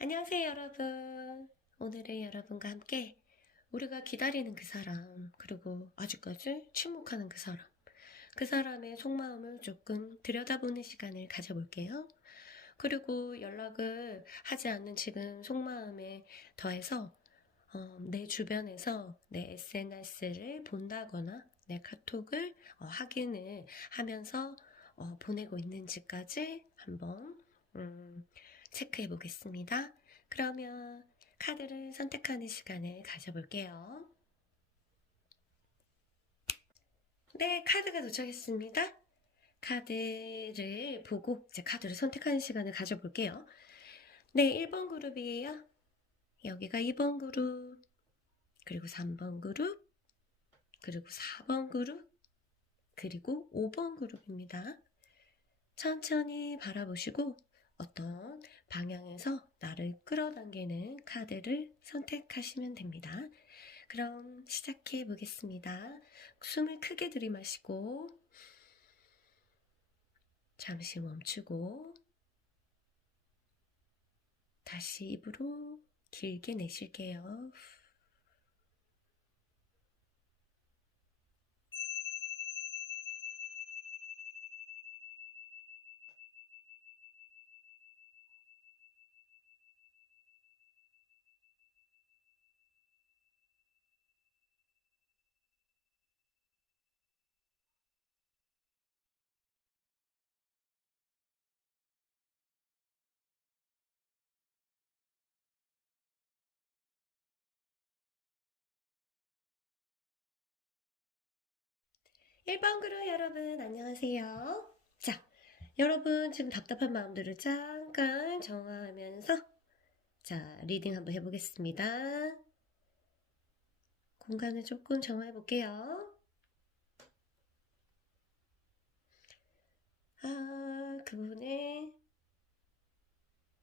안녕하세요, 여러분. 오늘은 여러분과 함께 우리가 기다리는 그 사람, 그리고 아직까지 침묵하는 그 사람, 그 사람의 속마음을 조금 들여다보는 시간을 가져볼게요. 그리고 연락을 하지 않는 지금 속마음에 더해서 내 주변에서 내 SNS를 본다거나 내 카톡을 확인을 하면서 보내고 있는지까지 한번 체크해 보겠습니다. 그러면 카드를 선택하는 시간을 가져볼게요. 네, 카드가 도착했습니다. 카드를 보고 이제 카드를 선택하는 시간을 가져볼게요. 네, 1번 그룹이에요. 여기가 2번 그룹, 그리고 3번 그룹, 그리고 4번 그룹, 그리고 5번 그룹입니다. 천천히 바라보시고 어떤 방향에서 나를 끌어당기는 카드를 선택하시면 됩니다. 그럼 시작해 보겠습니다. 숨을 크게 들이마시고 잠시 멈추고 다시 입으로 길게 내쉴게요. 1번 그룹 여러분 안녕하세요. 자, 여러분 지금 답답한 마음들을 잠깐 정화하면서 자, 리딩 한번 해보겠습니다. 공간을 조금 정화해 볼게요. 그분의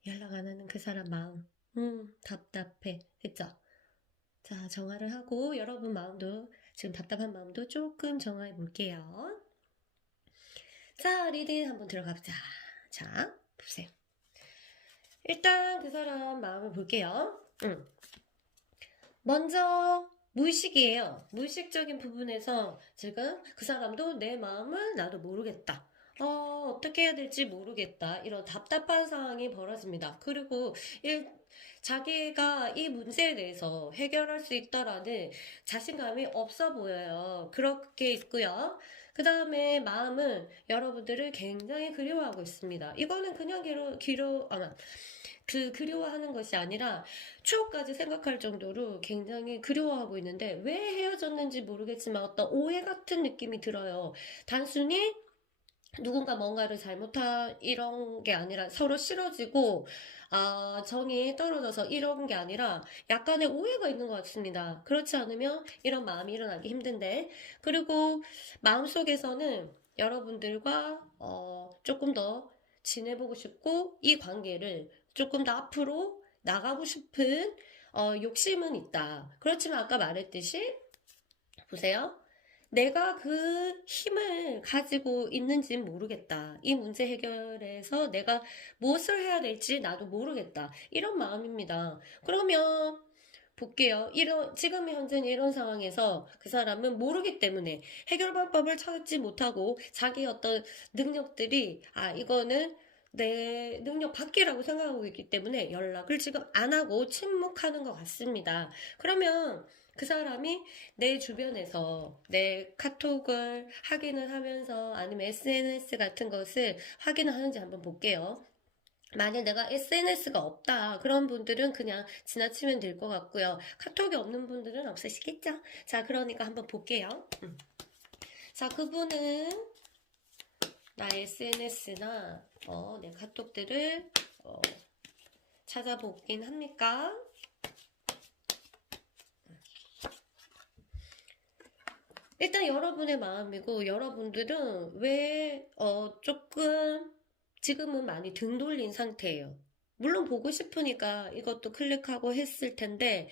연락 안 하는 그 사람 마음. 답답해. 그쵸? 자, 정화를 하고 여러분 마음도 지금 답답한 마음도 조금 정화해 볼게요. 자, 리딩 한번 들어가 보자. 자, 보세요. 일단 그 사람 마음을 볼게요. 먼저 무의식이에요. 무의식적인 부분에서 지금 그 사람도 내 마음을 나도 모르겠다. 어떻게 해야 될지 모르겠다. 이런 답답한 상황이 벌어집니다. 그리고 자기가 이 문제에 대해서 해결할 수 있다라는 자신감이 없어 보여요. 그렇게 있고요. 그 다음에 마음은 여러분들을 굉장히 그리워하고 있습니다. 이거는 그냥 그리워하는 것이 아니라 추억까지 생각할 정도로 굉장히 그리워하고 있는데 왜 헤어졌는지 모르겠지만 어떤 오해 같은 느낌이 들어요. 단순히 누군가 뭔가를 잘못한 이런 게 아니라 서로 싫어지고 정이 떨어져서 이런 게 아니라 약간의 오해가 있는 것 같습니다. 그렇지 않으면 이런 마음이 일어나기 힘든데 그리고 마음속에서는 여러분들과 조금 더 지내보고 싶고 이 관계를 조금 더 앞으로 나가고 싶은 욕심은 있다. 그렇지만 아까 말했듯이 보세요. 내가 그 힘을 가지고 있는지는 모르겠다. 이 문제 해결에서 내가 무엇을 해야 될지 나도 모르겠다. 이런 마음입니다. 그러면 볼게요. 지금 현재는 이런 상황에서 그 사람은 모르기 때문에 해결 방법을 찾지 못하고 자기 어떤 능력들이, 이거는 내 능력 밖이라고 생각하고 있기 때문에 연락을 지금 안 하고 침묵하는 것 같습니다. 그러면 그 사람이 내 주변에서 내 카톡을 확인을 하면서 아니면 SNS 같은 것을 확인을 하는지 한번 볼게요. 만약 내가 SNS가 없다 그런 분들은 그냥 지나치면 될 것 같고요. 카톡이 없는 분들은 없으시겠죠? 자, 그러니까 한번 볼게요. 자, 그분은 나의 SNS나 내 카톡들을 찾아보긴 합니까? 일단 여러분의 마음이고 여러분들은 왜 조금 지금은 많이 등 돌린 상태예요. 물론 보고 싶으니까 이것도 클릭하고 했을 텐데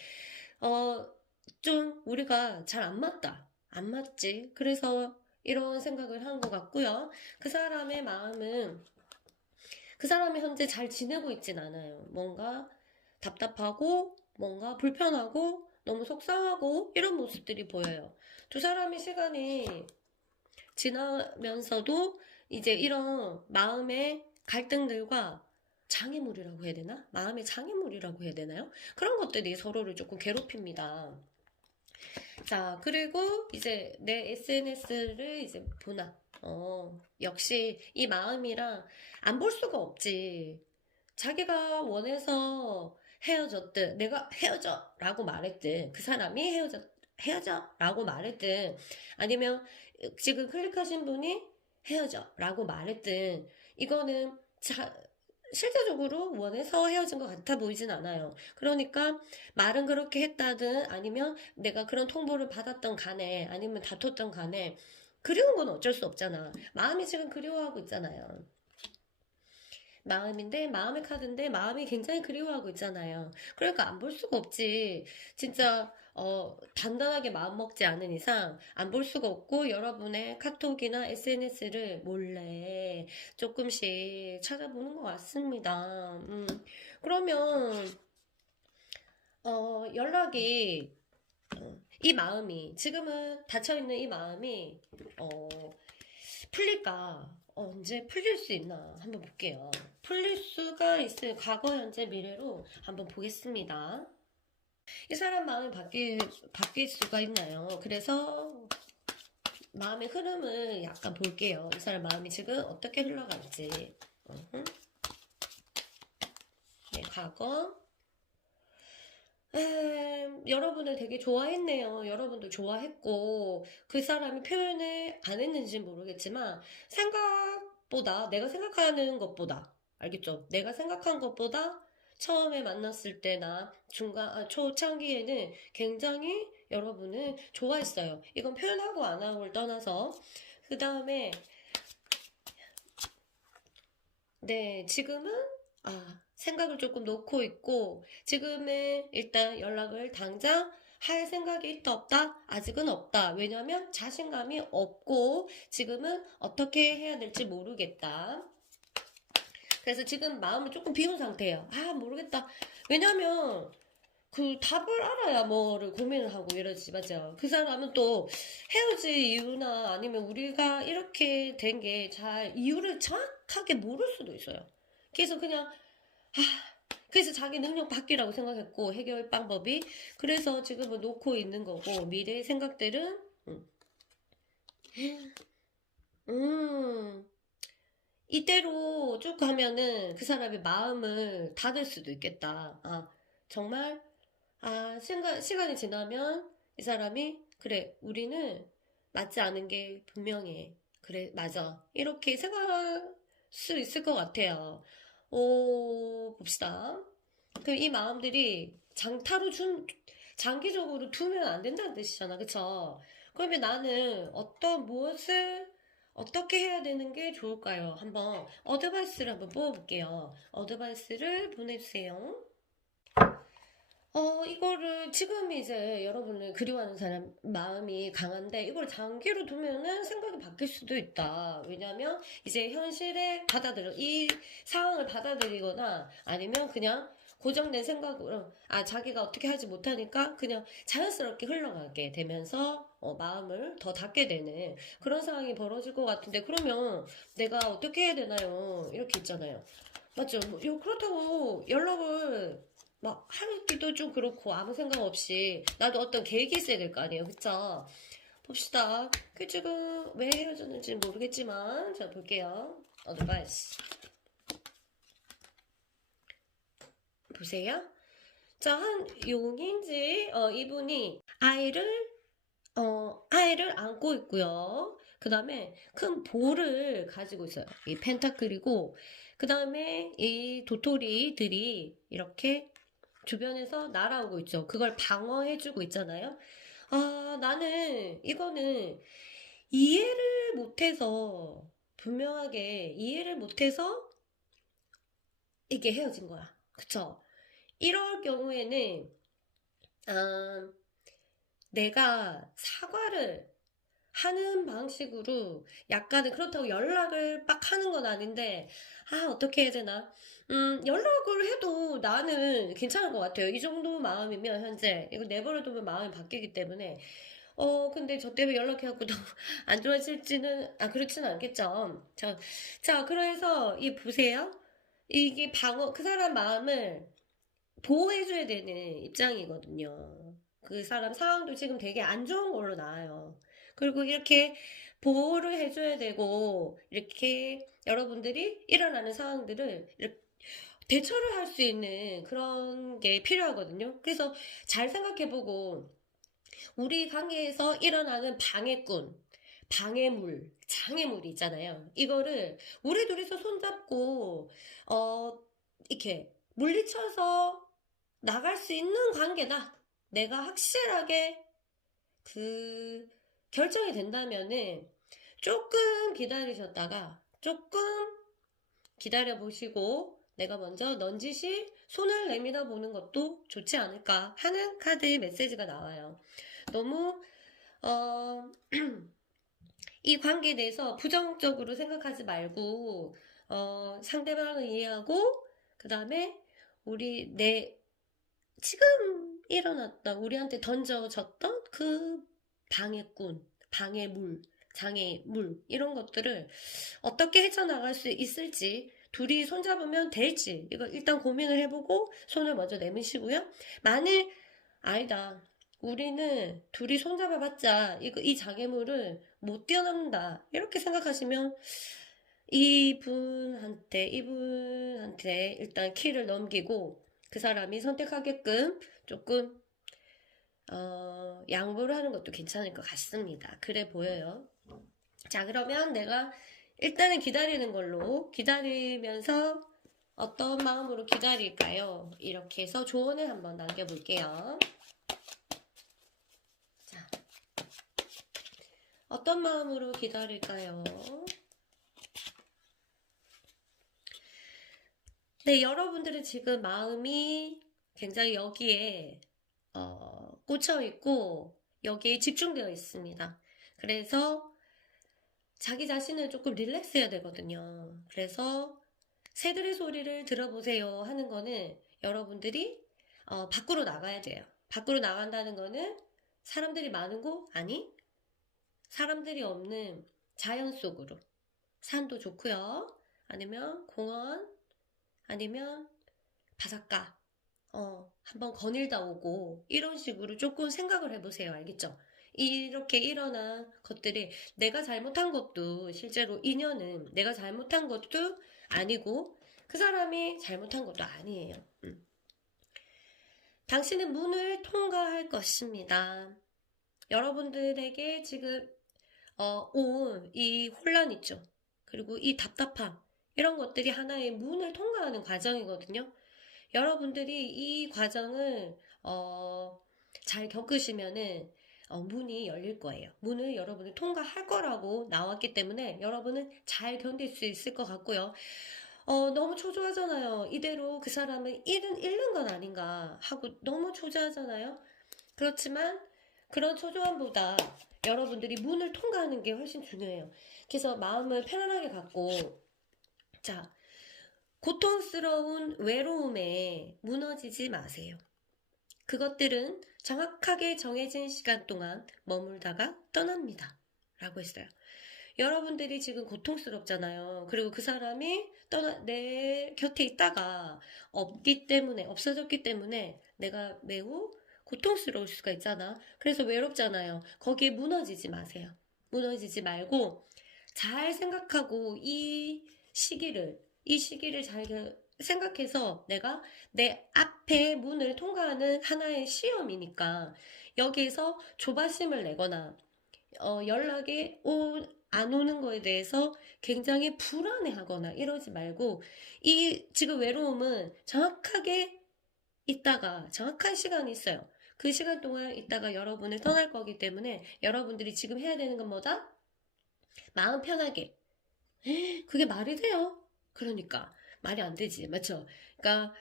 좀 우리가 잘 안 맞다. 안 맞지. 그래서 이런 생각을 한 것 같고요. 그 사람의 마음은 그 사람이 현재 잘 지내고 있진 않아요. 뭔가 답답하고 뭔가 불편하고 너무 속상하고 이런 모습들이 보여요. 두 사람의 시간이 지나면서도 이제 이런 마음의 갈등들과 장애물이라고 해야 되나? 마음의 장애물이라고 해야 되나요? 그런 것들이 서로를 조금 괴롭힙니다. 자, 그리고 이제 내 SNS를 이제 보나. 역시 이 마음이랑 안 볼 수가 없지. 자기가 원해서 헤어졌든, 내가 헤어져! 라고 말했든, 그 사람이 헤어져! 라고 말했든, 아니면 지금 클릭하신 분이 헤어져! 라고 말했든, 이거는 실제적으로 원해서 헤어진 것 같아 보이진 않아요. 그러니까 말은 그렇게 했다든 아니면 내가 그런 통보를 받았던 간에 아니면 다퉜던 간에 그리운 건 어쩔 수 없잖아. 마음이 지금 그리워하고 있잖아요. 마음인데 마음의 카드인데 마음이 굉장히 그리워하고 있잖아요. 그러니까 안 볼 수가 없지. 진짜 단단하게 마음 먹지 않은 이상 안 볼 수가 없고 여러분의 카톡이나 SNS를 몰래 조금씩 찾아보는 것 같습니다. 그러면 연락이 이 마음이 지금은 닫혀있는 이 마음이 어, 풀릴까? 언제 풀릴 수 있나? 한번 볼게요. 풀릴 수가 있을 과거, 현재, 미래로 한번 보겠습니다. 이 사람 마음이 바뀔 수가 있나요? 그래서 마음의 흐름을 약간 볼게요. 이 사람 마음이 지금 어떻게 흘러갈지. 네, 과거. 여러분을 되게 좋아했네요. 여러분도 좋아했고, 그 사람이 표현을 안 했는지 모르겠지만, 생각보다, 내가 생각하는 것보다, 알겠죠? 내가 생각한 것보다 처음에 만났을 때나 초창기에는 굉장히 여러분을 좋아했어요. 이건 표현하고 안 하고를 떠나서. 그 다음에, 네, 지금은, 생각을 조금 놓고 있고, 지금은 일단 연락을 당장 할 생각이 있다 없다? 아직은 없다. 왜냐면 자신감이 없고, 지금은 어떻게 해야 될지 모르겠다. 그래서 지금 마음을 조금 비운 상태예요. 모르겠다. 왜냐면, 그 답을 알아야 뭐를 고민을 하고 이러지, 맞죠? 그 사람은 또 헤어질 이유나 아니면 우리가 이렇게 된 게 잘 이유를 정확하게 모를 수도 있어요. 그래서 그냥 그래서 자기 능력 밖이라고 생각했고 해결 방법이 그래서 지금은 놓고 있는 거고 미래의 생각들은 음, 이대로 쭉 가면은 그 사람의 마음을 닫을 수도 있겠다. 정말 시간이 지나면 이 사람이 그래 우리는 맞지 않은 게 분명해. 그래 맞아. 이렇게 생각할 수 있을 것 같아요. 봅시다. 그럼 이 마음들이 장기적으로 두면 안 된다는 뜻이잖아. 그쵸? 그러면 나는 무엇을 어떻게 해야 되는 게 좋을까요? 한번 어드바이스를 한번 뽑아볼게요. 어드바이스를 보내주세요. 이거를 지금 이제 여러분을 그리워하는 사람 마음이 강한데 이걸 장기로 두면은 생각이 바뀔 수도 있다. 왜냐면 이제 이 상황을 받아들이거나 아니면 그냥 고정된 생각으로 자기가 어떻게 하지 못하니까 그냥 자연스럽게 흘러가게 되면서 마음을 더 닫게 되는 그런 상황이 벌어질 것 같은데 그러면 내가 어떻게 해야 되나요? 이렇게 있잖아요. 맞죠? 그렇다고 연락을 막 하기도 좀 그렇고 아무 생각 없이 나도 어떤 계획이 있어야 될 거 아니에요. 그쵸? 봅시다. 그 지금 왜 헤어졌는지 모르겠지만 자 볼게요. 어드바이스 보세요. 자, 한 용인지 이분이 아이를 안고 있고요. 그 다음에 큰 볼을 가지고 있어요. 이 펜타클이고 그 다음에 이 도토리들이 이렇게 주변에서 날아오고 있죠. 그걸 방어해주고 있잖아요. 나는 이거는 이해를 못해서 분명하게 이해를 못해서 이게 헤어진 거야. 그쵸? 이럴 경우에는 내가 사과를 하는 방식으로 약간은 그렇다고 연락을 빡 하는 건 아닌데, 어떻게 해야 되나? 연락을 해도 나는 괜찮을 것 같아요. 이 정도 마음이면 현재 이거 내버려두면 마음이 바뀌기 때문에 근데 저 때문에 연락해갖고 너무 안 좋아질지는, 그렇지는 않겠죠. 자, 그래서 이 보세요. 이게 그 사람 마음을 보호해줘야 되는 입장이거든요. 그 사람 상황도 지금 되게 안 좋은 걸로 나와요. 그리고 이렇게 보호를 해줘야 되고, 이렇게 여러분들이 일어나는 상황들을 이렇게 대처를 할 수 있는 그런 게 필요하거든요. 그래서 잘 생각해보고, 우리 관계에서 일어나는 방해꾼, 방해물, 장애물이 있잖아요. 이거를 우리 둘이서 손잡고, 이렇게 물리쳐서 나갈 수 있는 관계다. 내가 확실하게 그 결정이 된다면은 조금 기다리셨다가 조금 기다려 보시고 내가 먼저 넌지시 손을 내밀어 보는 것도 좋지 않을까 하는 카드의 메시지가 나와요. 너무 이 관계에 대해서 부정적으로 생각하지 말고 상대방을 이해하고 그 다음에 지금 일어났던 우리한테 던져졌던 그 방해꾼, 방해물, 장애물 이런 것들을 어떻게 헤쳐나갈 수 있을지 둘이 손잡으면 될지 이거 일단 고민을 해보고 손을 먼저 내미시고요. 만일 아니다. 우리는 둘이 손잡아봤자 이 장애물을 못 뛰어넘는다. 이렇게 생각하시면 이분한테 일단 키를 넘기고 그 사람이 선택하게끔 조금 양보를 하는 것도 괜찮을 것 같습니다. 그래 보여요. 자, 그러면 내가 일단은 기다리는 걸로 기다리면서 어떤 마음으로 기다릴까요? 이렇게 해서 조언을 한번 남겨볼게요. 자, 어떤 마음으로 기다릴까요? 네, 여러분들은 지금 마음이 굉장히 여기에 꽂혀 있고 여기에 집중되어 있습니다. 그래서 자기 자신을 조금 릴렉스 해야 되거든요. 그래서 새들의 소리를 들어보세요 하는 거는 여러분들이 밖으로 나가야 돼요. 밖으로 나간다는 거는 사람들이 많은 곳? 아니, 사람들이 없는 자연 속으로. 산도 좋고요. 아니면 공원, 아니면 바닷가. 한번 거닐다 오고 이런 식으로 조금 생각을 해보세요. 알겠죠? 이렇게 일어난 것들이 내가 잘못한 것도 실제로 인연은 내가 잘못한 것도 아니고 그 사람이 잘못한 것도 아니에요. 당신은 문을 통과할 것입니다. 여러분들에게 지금 온 이 혼란 있죠. 그리고 이 답답함 이런 것들이 하나의 문을 통과하는 과정이거든요. 여러분들이 이 과정을 잘 겪으시면은 문이 열릴 거예요. 문을 여러분이 통과할 거라고 나왔기 때문에 여러분은 잘 견딜 수 있을 것 같고요. 너무 초조하잖아요. 이대로 그 사람을 잃는 건 아닌가 하고 너무 초조하잖아요. 그렇지만 그런 초조함보다 여러분들이 문을 통과하는 게 훨씬 중요해요. 그래서 마음을 편안하게 갖고 자, 고통스러운 외로움에 무너지지 마세요. 그것들은 정확하게 정해진 시간 동안 머물다가 떠납니다. 라고 했어요. 여러분들이 지금 고통스럽잖아요. 그리고 그 사람이 내 곁에 있다가 없어졌기 때문에 내가 매우 고통스러울 수가 있잖아. 그래서 외롭잖아요. 거기에 무너지지 마세요. 무너지지 말고 잘 생각하고 이 시기를 잘 생각해서 내가 내 앞에 문을 통과하는 하나의 시험이니까 여기에서 조바심을 내거나 연락이 안 오는 거에 대해서 굉장히 불안해하거나 이러지 말고 이 지금 외로움은 정확하게 있다가 정확한 시간이 있어요. 그 시간 동안 있다가 여러분을 떠날 거기 때문에 여러분들이 지금 해야 되는 건 뭐다? 마음 편하게. 그게 말이 돼요? 그러니까 말이 안 되지, 맞죠? 그러니까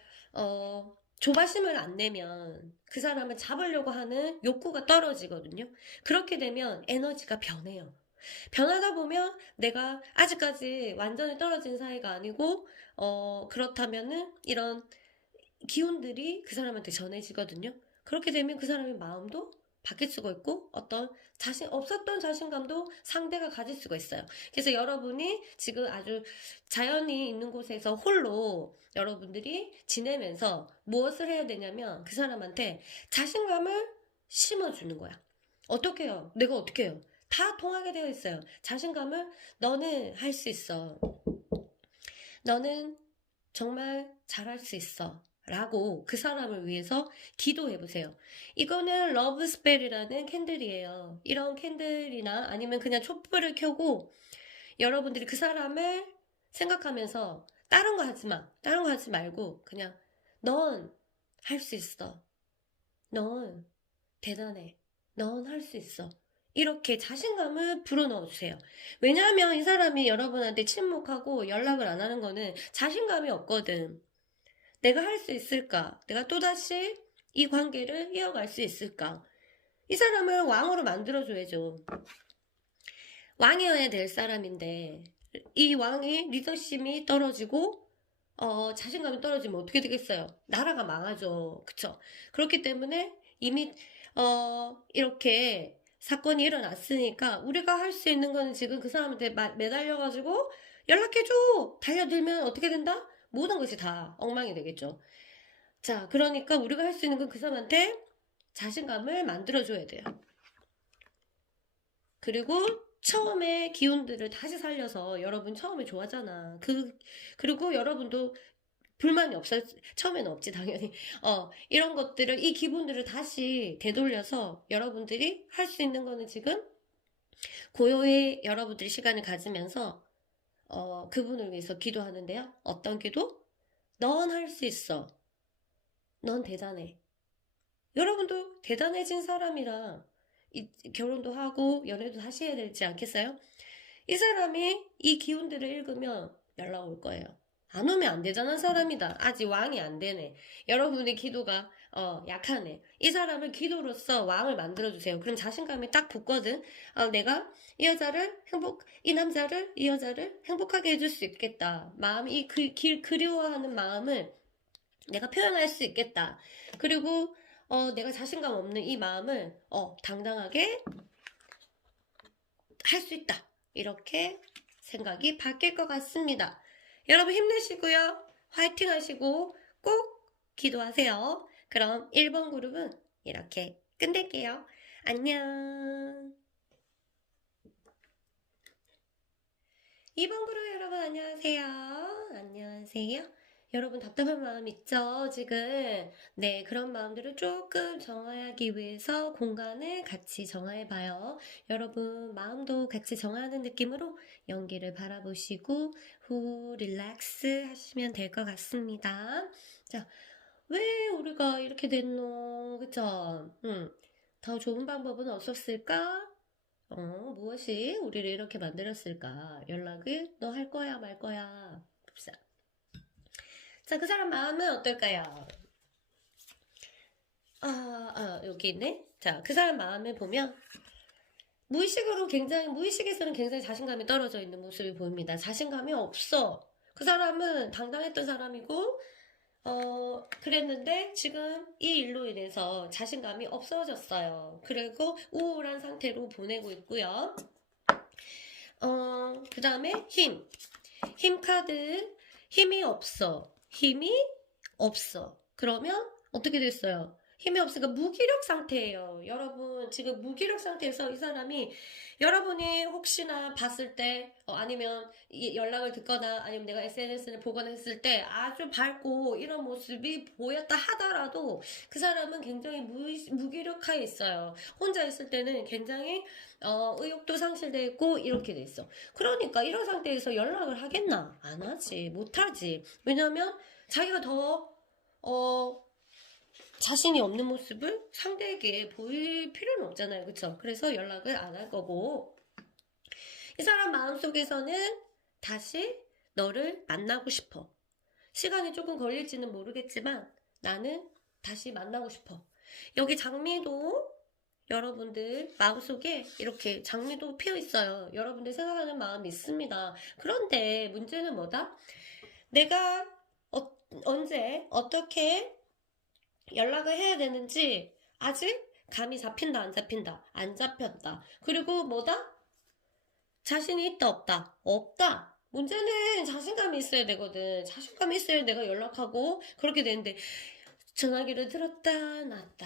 조바심을 안 내면 그 사람을 잡으려고 하는 욕구가 떨어지거든요. 그렇게 되면 에너지가 변해요. 변하다 보면 내가 아직까지 완전히 떨어진 사이가 아니고, 그렇다면은 이런 기운들이 그 사람한테 전해지거든요. 그렇게 되면 그 사람의 마음도 바뀔 수가 있고 어떤 없었던 자신감도 상대가 가질 수가 있어요. 그래서 여러분이 지금 아주 자연이 있는 곳에서 홀로 여러분들이 지내면서 무엇을 해야 되냐면 그 사람한테 자신감을 심어주는 거야. 어떻게 해요? 내가 어떻게 해요? 다 통하게 되어 있어요. 자신감을 너는 할 수 있어. 너는 정말 잘할 수 있어. 라고 그 사람을 위해서 기도해 보세요. 이거는 러브 스펠이라는 캔들이에요. 이런 캔들이나 아니면 그냥 촛불을 켜고 여러분들이 그 사람을 생각하면서 다른 거 하지 마. 다른 거 하지 말고 그냥 넌 할 수 있어. 넌 대단해. 넌 할 수 있어. 이렇게 자신감을 불어넣어 주세요. 왜냐하면 이 사람이 여러분한테 침묵하고 연락을 안 하는 거는 자신감이 없거든. 내가 할 수 있을까? 내가 또다시 이 관계를 이어갈 수 있을까? 이 사람을 왕으로 만들어줘야죠. 왕이어야 될 사람인데 이 왕이 리더십이 떨어지고 자신감이 떨어지면 어떻게 되겠어요? 나라가 망하죠. 그쵸? 그렇기 때문에 이미 이렇게 사건이 일어났으니까 우리가 할 수 있는 거는 지금 그 사람한테 매달려가지고 연락해줘! 달려들면 어떻게 된다? 모든 것이 다 엉망이 되겠죠. 자, 그러니까 우리가 할 수 있는 건 그 사람한테 자신감을 만들어줘야 돼요. 그리고 처음에 기운들을 다시 살려서 여러분 처음에 좋아하잖아. 그리고 여러분도 불만이 처음에는 없지, 당연히. 이런 것들을, 이 기분들을 다시 되돌려서 여러분들이 할 수 있는 거는 지금 고요히 여러분들이 시간을 가지면서, 그분을 위해서 기도하는데요. 어떤 기도? 넌 할 수 있어. 넌 대단해. 여러분도 대단해진 사람이라 결혼도 하고 연애도 다시 해야 되지 않겠어요? 이 사람이 이 기운들을 읽으면 연락 올 거예요. 안 오면 안 되잖아 사람이다. 아직 왕이 안 되네. 여러분의 기도가 약하네. 이 사람을 기도로서 왕을 만들어주세요. 그럼 자신감이 딱 붙거든. 내가 이 남자를, 이 여자를 행복하게 해줄 수 있겠다. 그리워하는 마음을 내가 표현할 수 있겠다. 그리고 내가 자신감 없는 이 마음을 당당하게 할 수 있다. 이렇게 생각이 바뀔 것 같습니다. 여러분 힘내시고요. 화이팅 하시고 꼭 기도하세요. 그럼 1번 그룹은 이렇게 끝낼게요. 안녕. 2번 그룹 여러분 안녕하세요. 안녕하세요. 여러분 답답한 마음 있죠? 지금 네 그런 마음들을 조금 정화하기 위해서 공간을 같이 정화해봐요. 여러분 마음도 같이 정화하는 느낌으로 연기를 바라보시고 후 릴렉스 하시면 될 것 같습니다. 자, 왜 우리가 이렇게 됐노? 그쵸? 더 좋은 방법은 없었을까? 무엇이 우리를 이렇게 만들었을까? 연락을 너 할 거야 말 거야? 자, 그 사람 마음은 어떨까요? 여기 있네. 자, 그 사람 마음을 보면 무의식에서는 굉장히 자신감이 떨어져 있는 모습이 보입니다. 자신감이 없어. 그 사람은 당당했던 사람이고 그랬는데 지금 이 일로 인해서 자신감이 없어졌어요. 그리고 우울한 상태로 보내고 있고요. 그 다음에 힘 카드. 힘이 없어. 그러면 어떻게 됐어요? 힘이 없으니까 무기력 상태예요. 여러분 지금 무기력 상태에서 이 사람이 여러분이 혹시나 봤을 때 아니면 연락을 듣거나 아니면 내가 SNS를 보거나 했을 때 아주 밝고 이런 모습이 보였다 하더라도 그 사람은 굉장히 무기력해 있어요. 혼자 있을 때는 굉장히 의욕도 상실돼 있고 이렇게 돼 있어. 그러니까 이런 상태에서 연락을 하겠나? 안 하지. 못 하지. 왜냐면 자기가 더 자신이 없는 모습을 상대에게 보일 필요는 없잖아요. 그쵸? 그래서 연락을 안 할 거고 이 사람 마음속에서는 다시 너를 만나고 싶어. 시간이 조금 걸릴지는 모르겠지만 나는 다시 만나고 싶어. 여기 장미도 여러분들 마음속에 이렇게 장미도 피어 있어요. 여러분들 생각하는 마음이 있습니다. 그런데 문제는 뭐다? 내가 언제 어떻게 연락을 해야 되는지 아직 감이 잡힌다 안 잡힌다 안 잡혔다. 그리고 뭐다? 자신이 있다 없다 없다. 문제는 자신감이 있어야 되거든. 자신감이 있어야 내가 연락하고 그렇게 되는데 전화기를 들었다 놨다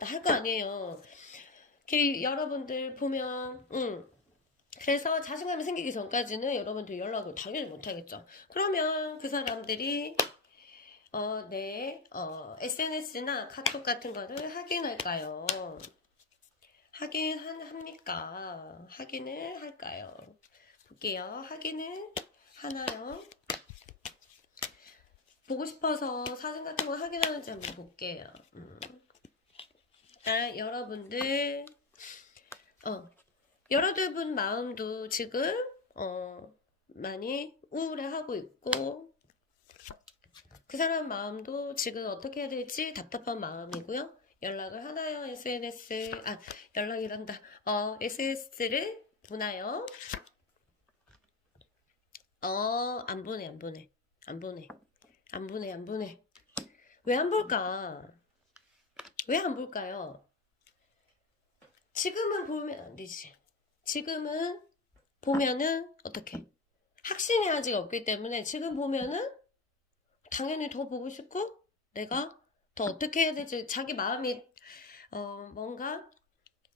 할 거 아니에요. 여러분들 보면 그래서 자신감이 생기기 전까지는 여러분들 연락을 당연히 못하겠죠. 그러면 그 사람들이 내 SNS나 카톡 같은 거를 확인할까요? 합니까? 확인을 할까요? 볼게요. 확인을 하나요? 보고 싶어서 사진 같은 거 확인하는지 한번 볼게요. 일단 여러분 마음도 지금 많이 우울해하고 있고 그 사람 마음도 지금 어떻게 해야 될지 답답한 마음이고요. 연락을 하나요? SNS를 보나요? 안 보내. 왜 안 볼까? 왜 안 볼까요? 지금은 보면 안 되지. 지금은 보면은 어떻게? 확신이 아직 없기 때문에 지금 보면은 당연히 더 보고 싶고 내가 더 어떻게 해야 될지 자기 마음이 뭔가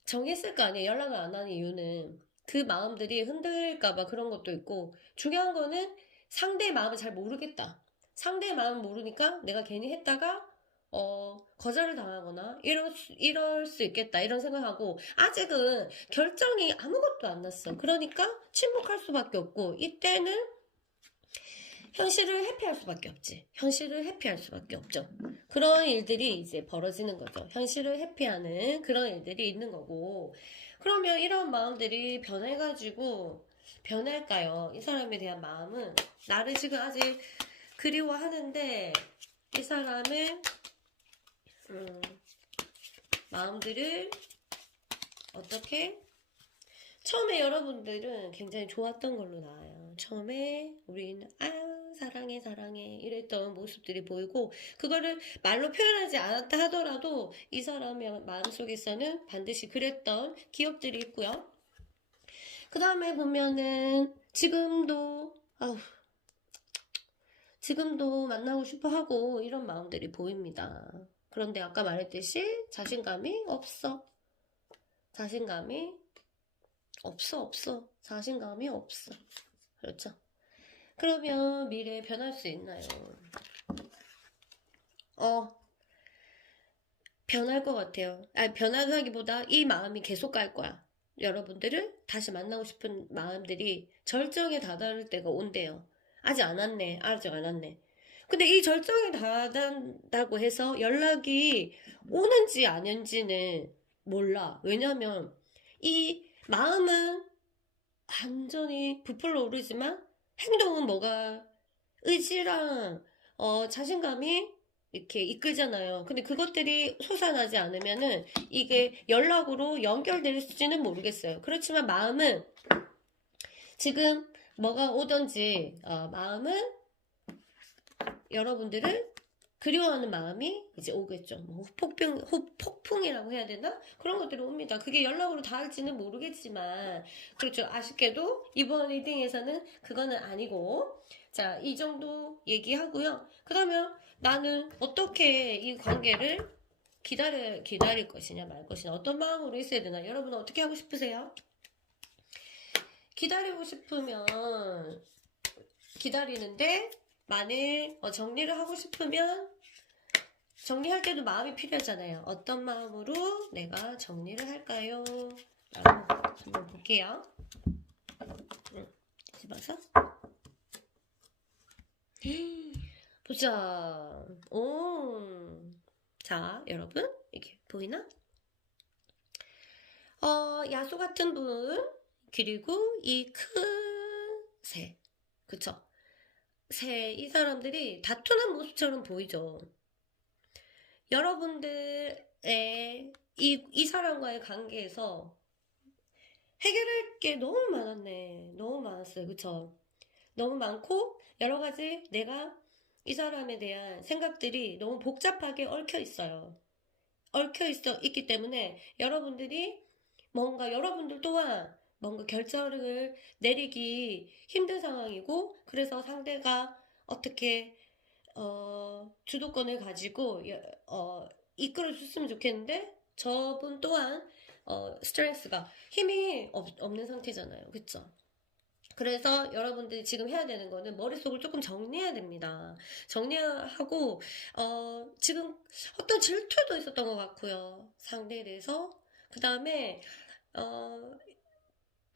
정했을 거 아니에요. 연락을 안 하는 이유는 그 마음들이 흔들릴까봐 그런 것도 있고 중요한 거는 상대의 마음을 잘 모르겠다. 상대의 마음을 모르니까 내가 괜히 했다가 거절을 당하거나 이럴 수 있겠다 이런 생각하고 아직은 결정이 아무것도 안 났어. 그러니까 침묵할 수밖에 없고 이때는 현실을 회피할 수밖에 없죠. 그런 일들이 이제 벌어지는 거죠. 현실을 회피하는 그런 일들이 있는 거고 그러면 이런 마음들이 변할까요? 이 사람에 대한 마음은 나를 지금 아직 그리워하는데 이 사람의 마음들을 어떻게 처음에 여러분들은 굉장히 좋았던 걸로 나와요. 처음에 우리는 사랑해 이랬던 모습들이 보이고 그거를 말로 표현하지 않았다 하더라도 이 사람의 마음속에서는 반드시 그랬던 기억들이 있고요. 그 다음에 보면은 지금도 만나고 싶어 하고 이런 마음들이 보입니다. 그런데 아까 말했듯이 자신감이 없어. 자신감이 없어. 그렇죠? 그러면 미래에 변할 수 있나요? 변할 것 같아요. 변하기보다 이 마음이 계속 갈 거야. 여러분들을 다시 만나고 싶은 마음들이 절정에 다다를 때가 온대요. 아직 안 왔네. 근데 이 절정에 다다른다고 해서 연락이 오는지 아닌지는 몰라. 왜냐면 이 마음은 완전히 부풀어 오르지만 행동은 뭐가 의지랑 자신감이 이렇게 이끌잖아요. 근데 그것들이 솟아나지 않으면은 이게 연락으로 연결될지는 모르겠어요. 그렇지만 마음은 지금 뭐가 오든지 마음은 여러분들을 그리워하는 마음이 이제 오겠죠. 뭐 폭풍이라고 해야 되나? 그런 것들이 옵니다. 그게 연락으로 닿을지는 모르겠지만, 그렇죠. 아쉽게도 이번 리딩에서는 그거는 아니고, 자, 이 정도 얘기하고요. 그러면 나는 어떻게 이 관계를 기다릴 것이냐, 말 것이냐, 어떤 마음으로 있어야 되나? 여러분은 어떻게 하고 싶으세요? 기다리고 싶으면, 기다리는데, 만일 정리를 하고 싶으면 정리할 때도 마음이 필요하잖아요. 어떤 마음으로 내가 정리를 할까요? 라고 한번 볼게요. 집어서 보자. 자, 여러분 이게 보이나? 야수 같은 분 그리고 이 큰 새, 그쵸? 이 사람들이 다투는 모습처럼 보이죠. 여러분들의 이 사람과의 관계에서 해결할 게 너무 많았네. 너무 많았어요. 그쵸? 너무 많고, 여러 가지 내가 이 사람에 대한 생각들이 너무 복잡하게 얽혀 있어요. 있기 때문에 여러분들이 뭔가 여러분들 또한 뭔가 결정을 내리기 힘든 상황이고, 그래서 상대가 어떻게 주도권을 가지고 이끌어 줬으면 좋겠는데, 저분 또한 스트렝스가 힘이 없는 상태잖아요. 그쵸? 그래서 여러분들이 지금 해야 되는 거는 머릿속을 조금 정리해야 됩니다. 정리하고, 지금 어떤 질투도 있었던 것 같고요. 상대에 대해서. 그 다음에, 어,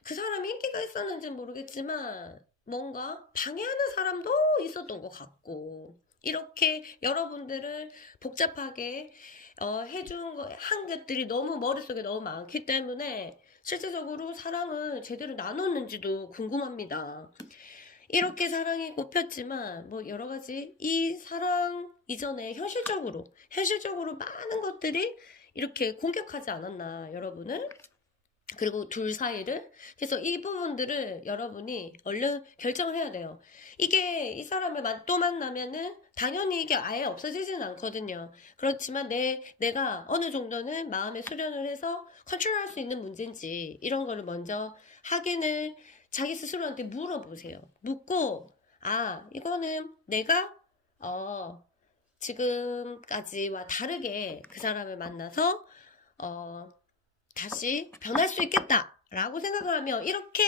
그 사람이 인기가 있었는지는 모르겠지만, 뭔가 방해하는 사람도 있었던 것 같고, 이렇게 여러분들을 복잡하게 한 것들이 너무 머릿속에 너무 많기 때문에 실질적으로 사랑을 제대로 나눴는지도 궁금합니다. 이렇게 사랑이 꼽혔지만 뭐 여러 가지 이 사랑 이전에 현실적으로 많은 것들이 이렇게 공격하지 않았나 여러분을. 그리고 둘 사이를. 그래서 이 부분들을 여러분이 얼른 결정을 해야 돼요. 이게 이 사람을 또 만나면은 당연히 이게 아예 없어지지는 않거든요. 그렇지만 내가 어느 정도는 마음에 수련을 해서 컨트롤할 수 있는 문제인지 이런 거를 먼저 확인을 자기 스스로한테 물어보세요. 묻고, 이거는 내가 지금까지와 다르게 그 사람을 만나서 다시 변할 수 있겠다라고 생각을 하면 이렇게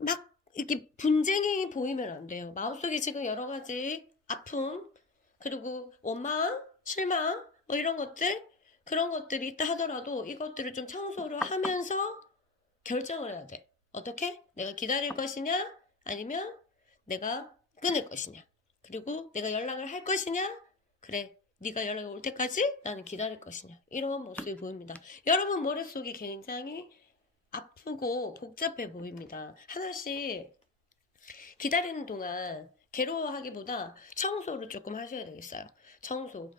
막 이렇게 분쟁이 보이면 안 돼요. 마음속에 지금 여러 가지 아픔, 그리고 원망, 실망, 뭐 이런 것들, 그런 것들이 있다 하더라도 이것들을 좀 청소를 하면서 결정을 해야 돼. 어떻게? 내가 기다릴 것이냐? 아니면 내가 끊을 것이냐? 그리고 내가 연락을 할 것이냐? 그래. 네가 연락이 올 때까지 나는 기다릴 것이냐. 이런 모습이 보입니다. 여러분 머릿속이 굉장히 아프고 복잡해 보입니다. 하나씩 기다리는 동안 괴로워하기보다 청소를 조금 하셔야 되겠어요. 청소.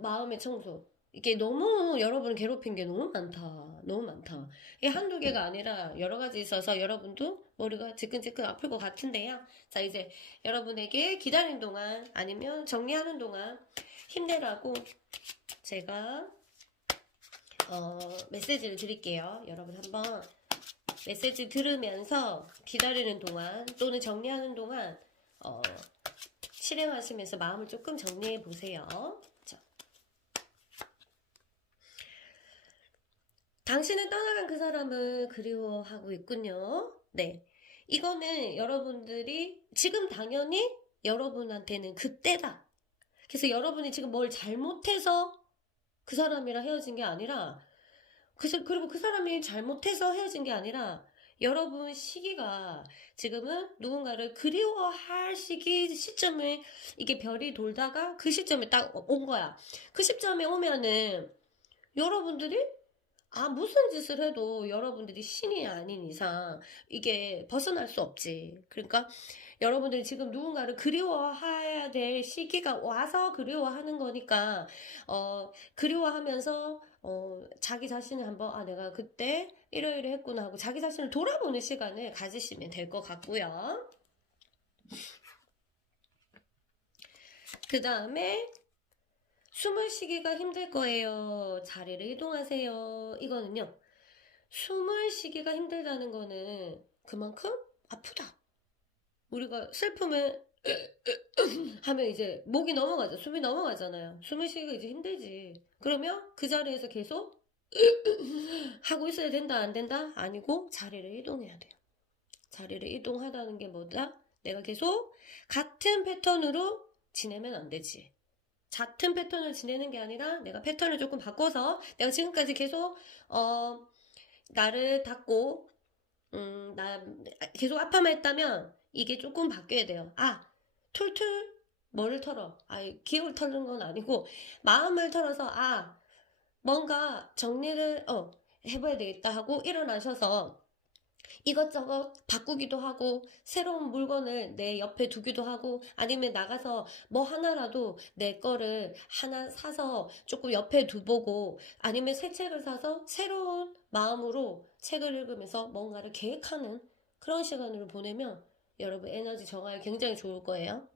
마음의 청소. 이게 너무 여러분을 괴롭힌 게 너무 많다. 너무 많다. 이게 한두 개가 아니라 여러 가지 있어서 여러분도 머리가 지끈지끈 아플 것 같은데요. 자, 이제 여러분에게 기다리는 동안 아니면 정리하는 동안 힘내라고 제가 메시지를 드릴게요. 여러분 한번 메시지 들으면서 기다리는 동안 또는 정리하는 동안 실행하시면서 마음을 조금 정리해 보세요. 자. 당신은 떠나간 그 사람을 그리워하고 있군요. 네. 이거는 여러분들이 지금 당연히 여러분한테는 그때다. 그래서 여러분이 지금 뭘 잘못해서 그 사람이랑 헤어진 게 아니라, 그리고 그 사람이 잘못해서 헤어진 게 아니라, 여러분 시기가 지금은 누군가를 그리워할 시점에 이게 별이 돌다가 그 시점에 딱 온 거야. 그 시점에 오면은 여러분들이 무슨 짓을 해도 여러분들이 신이 아닌 이상 이게 벗어날 수 없지. 그러니까 여러분들이 지금 누군가를 그리워해야 될 시기가 와서 그리워하는 거니까, 그리워하면서, 자기 자신을 한번, 내가 그때 이러이러 했구나 하고 자기 자신을 돌아보는 시간을 가지시면 될 것 같고요. 그 다음에, 숨을 쉬기가 힘들 거예요. 자리를 이동하세요. 이거는요. 숨을 쉬기가 힘들다는 거는 그만큼 아프다. 우리가 슬픔을 하면 이제 목이 넘어가죠. 숨이 넘어가잖아요. 숨을 쉬기가 이제 힘들지. 그러면 그 자리에서 계속 하고 있어야 된다, 안 된다? 아니고 자리를 이동해야 돼요. 자리를 이동하다는 게 뭐다? 내가 계속 같은 패턴으로 지내면 안 되지. 같은 패턴을 지내는 게 아니라 내가 패턴을 조금 바꿔서 내가 지금까지 계속 나를 닫고 나 계속 아파만 했다면 이게 조금 바뀌어야 돼요. 툴툴 뭐를 털어? 기억을 털는 건 아니고 마음을 털어서 뭔가 정리를 해봐야 되겠다 하고 일어나셔서 이것저것 바꾸기도 하고 새로운 물건을 내 옆에 두기도 하고 아니면 나가서 뭐 하나라도 내 거를 하나 사서 조금 옆에 두보고 아니면 새 책을 사서 새로운 마음으로 책을 읽으면서 뭔가를 계획하는 그런 시간으로 보내면 여러분 에너지 정화에 굉장히 좋을 거예요.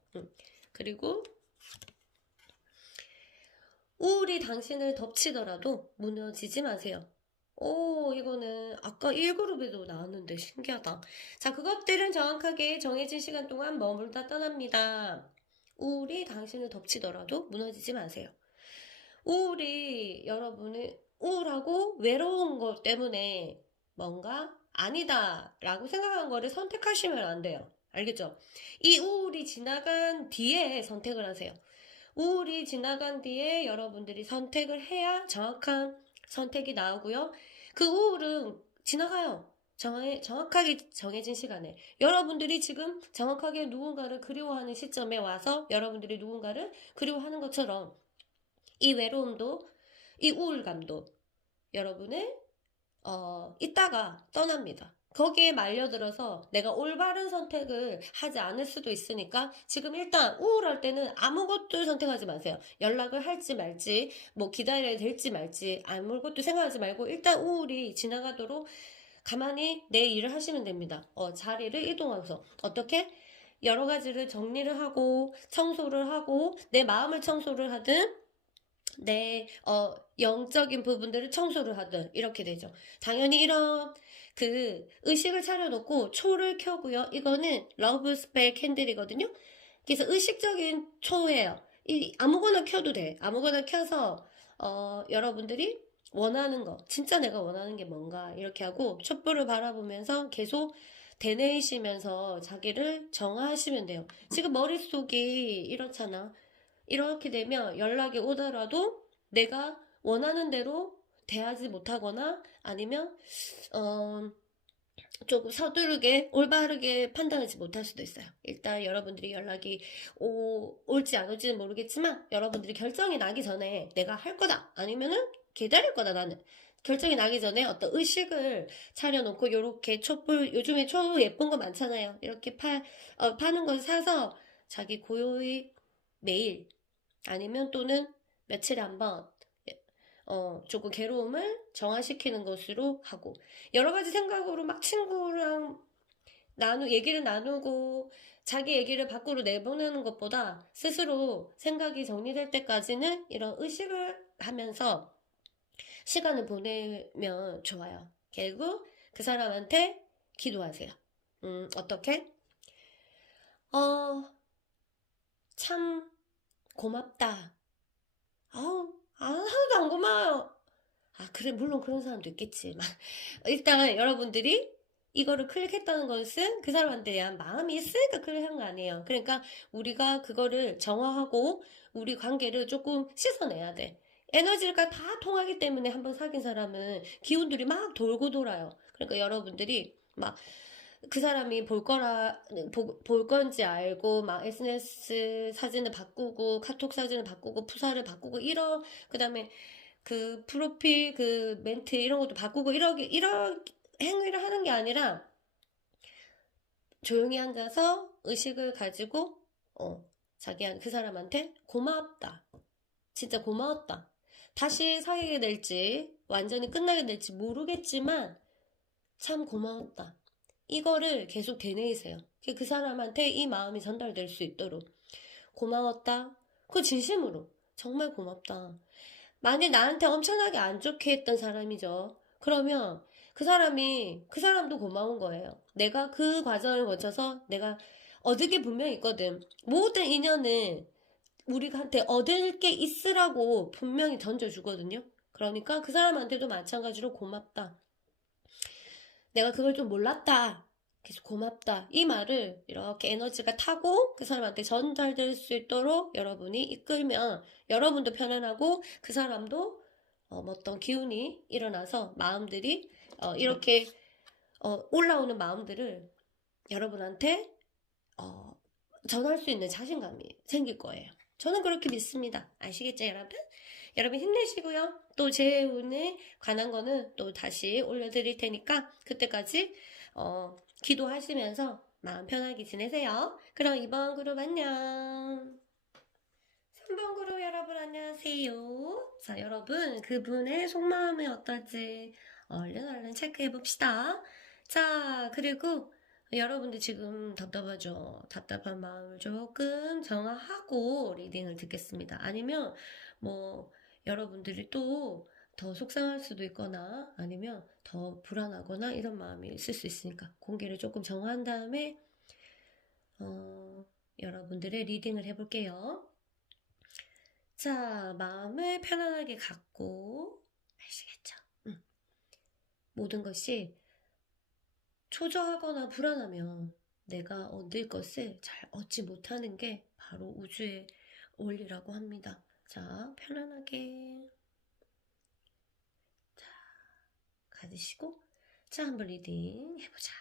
그리고 우울이 당신을 덮치더라도 무너지지 마세요. 오, 이거는 아까 1그룹에도 나왔는데 신기하다. 자, 그것들은 정확하게 정해진 시간 동안 머물다 떠납니다. 우울이 당신을 덮치더라도 무너지지 마세요. 우울이 여러분을 우울하고 외로운 것 때문에 뭔가 아니다 라고 생각한 거를 선택하시면 안 돼요. 알겠죠? 이 우울이 지나간 뒤에 선택을 하세요. 우울이 지나간 뒤에 여러분들이 선택을 해야 정확한 선택이 나오고요. 그 우울은 지나가요. 정확하게 정해진 시간에. 여러분들이 지금 정확하게 누군가를 그리워하는 시점에 와서 여러분들이 누군가를 그리워하는 것처럼 이 외로움도, 이 우울감도 여러분을, 있다가 떠납니다. 거기에 말려들어서 내가 올바른 선택을 하지 않을 수도 있으니까 지금 일단 우울할 때는 아무것도 선택하지 마세요. 연락을 할지 말지, 뭐 기다려야 될지 말지 아무것도 생각하지 말고 일단 우울이 지나가도록 가만히 내 일을 하시면 됩니다. 자리를 이동하면서 어떻게? 여러 가지를 정리를 하고 청소를 하고 내 마음을 청소를 하든 내 영적인 부분들을 청소를 하든 이렇게 되죠. 당연히 이런 그 의식을 차려놓고 초를 켜고요. 이거는 러브 스펠 캔들이거든요. 그래서 의식적인 초예요. 아무거나 켜도 돼. 아무거나 켜서 여러분들이 원하는 거, 진짜 내가 원하는 게 뭔가 이렇게 하고 촛불을 바라보면서 계속 되뇌이시면서 자기를 정화하시면 돼요. 지금 머릿속이 이렇잖아. 이렇게 되면 연락이 오더라도 내가 원하는 대로 대하지 못하거나 아니면 조금 서두르게 올바르게 판단하지 못할 수도 있어요. 일단 여러분들이 연락이 올지 안 올지는 모르겠지만 여러분들이 결정이 나기 전에 내가 할 거다 아니면은 기다릴 거다 나는 결정이 나기 전에 어떤 의식을 차려놓고 요렇게 촛불 요즘에 초 예쁜 거 많잖아요. 이렇게 파는 걸 사서 자기 고요히 매일 아니면 또는 며칠에 한번 조금 괴로움을 정화시키는 것으로 하고 여러 가지 생각으로 막 친구랑 얘기를 나누고 자기 얘기를 밖으로 내보내는 것보다 스스로 생각이 정리될 때까지는 이런 의식을 하면서 시간을 보내면 좋아요. 그리고 그 사람한테 기도하세요. 어떻게? 참 고맙다. 하나도 안 고마워요. 그래, 물론 그런 사람도 있겠지만. 일단 여러분들이 이거를 클릭했다는 것은 그 사람한테 대한 마음이 있으니까 클릭한 거 아니에요. 그러니까 우리가 그거를 정화하고 우리 관계를 조금 씻어내야 돼. 에너지가 다 통하기 때문에 한번 사귄 사람은 기운들이 막 돌고 돌아요. 그러니까 여러분들이 막 그 사람이 볼 건지 알고, 막 SNS 사진을 바꾸고, 카톡 사진을 바꾸고, 푸사를 바꾸고, 그 다음에 그 프로필, 그 멘트 이런 것도 바꾸고, 이런 행위를 하는 게 아니라, 조용히 앉아서 의식을 가지고, 그 사람한테 고맙다. 진짜 고마웠다. 다시 사귀게 될지, 완전히 끝나게 될지 모르겠지만, 참 고마웠다. 이거를 계속 되뇌이세요. 그 사람한테 이 마음이 전달될 수 있도록. 고마웠다. 그 진심으로. 정말 고맙다. 만약 나한테 엄청나게 안 좋게 했던 사람이죠. 그러면 그 사람도 고마운 거예요. 내가 그 과정을 거쳐서 내가 얻을 게 분명히 있거든. 모든 인연은 우리한테 얻을 게 있으라고 분명히 던져주거든요. 그러니까 그 사람한테도 마찬가지로 고맙다. 내가 그걸 좀 몰랐다. 계속 고맙다. 이 말을 이렇게 에너지가 타고 그 사람한테 전달될 수 있도록 여러분이 이끌면 여러분도 편안하고 그 사람도 어떤 기운이 일어나서 마음들이 이렇게 올라오는 마음들을 여러분한테 전할 수 있는 자신감이 생길 거예요. 저는 그렇게 믿습니다. 아시겠죠, 여러분? 여러분 힘내시고요. 또 제 운에 관한 거는 또 다시 올려드릴 테니까 그때까지 기도하시면서 마음 편하게 지내세요. 그럼 이번 그룹 안녕. 3번 그룹 여러분 안녕하세요. 자, 여러분 그분의 속마음이 어떨지 얼른 체크해 봅시다. 자, 그리고 여러분들 지금 답답하죠? 답답한 마음을 조금 정화하고 리딩을 듣겠습니다. 아니면 뭐 여러분들이 또 더 속상할 수도 있거나 아니면 더 불안하거나 이런 마음이 있을 수 있으니까 공기를 조금 정화한 다음에 여러분들의 리딩을 해볼게요. 자, 마음을 편안하게 갖고 아시겠죠? 모든 것이 초조하거나 불안하면 내가 얻을 것을 잘 얻지 못하는 게 바로 우주의 원리라고 합니다. 자, 편안하게 자, 가지시고 자, 한번 리딩 해보자.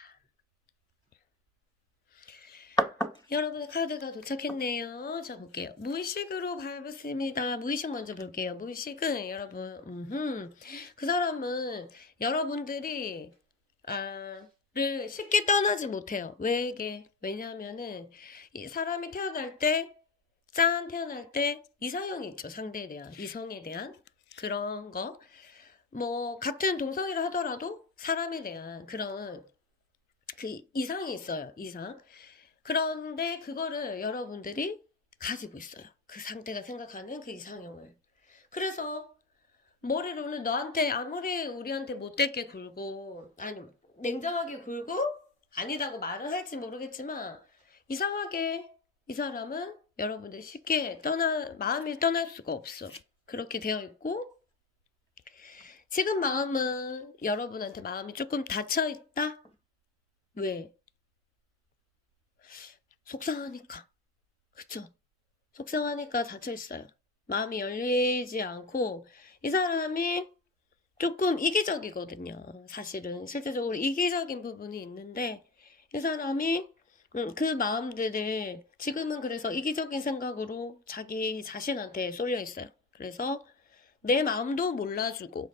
여러분의 카드가 도착했네요. 자, 볼게요. 무의식으로 밟았습니다. 무의식 먼저 볼게요. 무의식은 여러분, 그 사람은 여러분들이 를 쉽게 떠나지 못해요. 왜냐하면은 이 사람이 태어날 때 이상형이 있죠. 상대에 대한, 이성에 대한 그런 거. 뭐 같은 동성이라 하더라도 사람에 대한 그런 그 이상이 있어요. 이상. 그런데 그거를 여러분들이 가지고 있어요. 그 상대가 생각하는 그 이상형을. 그래서 머리로는 너한테 아무리 우리한테 못되게 굴고 아니 냉정하게 굴고 아니다고 말은 할지 모르겠지만 이상하게 이 사람은 여러분들 쉽게 마음이 떠날 수가 없어. 그렇게 되어 있고 지금 마음은 여러분한테 마음이 조금 닫혀 있다? 왜? 속상하니까. 그쵸? 속상하니까 닫혀있어요. 마음이 열리지 않고, 이 사람이 조금 이기적이거든요. 사실은. 실제적으로 이기적인 부분이 있는데, 이 사람이 그 마음들을 지금은 그래서 이기적인 생각으로 자기 자신한테 쏠려 있어요. 그래서 내 마음도 몰라주고,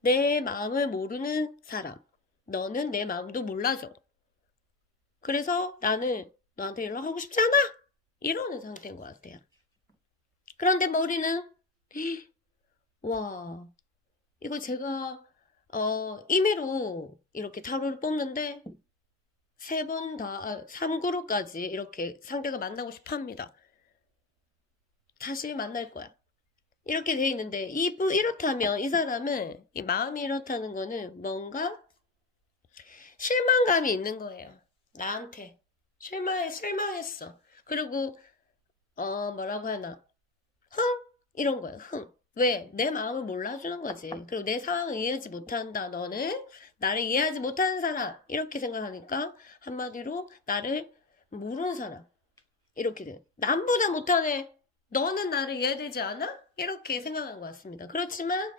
내 마음을 모르는 사람. 너는 내 마음도 몰라줘. 그래서 나는 너한테 연락하고 싶지 않아! 이러는 상태인 것 같아요. 그런데 머리는, 와, 이거 제가, 임의로 이렇게 타로를 뽑는데, 3그룹까지 이렇게 상대가 만나고 싶어 합니다. 다시 만날 거야. 이렇게 돼 있는데, 이렇다면 이 사람은, 이 마음이 이렇다는 거는 뭔가 실망감이 있는 거예요. 나한테. 실망했어. 그리고, 뭐라고 하나. 이런 거예요. 왜? 내 마음을 몰라주는 거지. 그리고 내 상황을 이해하지 못한다. 너는 나를 이해하지 못하는 사람. 이렇게 생각하니까 한마디로 나를 모르는 사람. 이렇게 돼. 남보다 못하네. 너는 나를 이해되지 않아? 이렇게 생각하는 것 같습니다. 그렇지만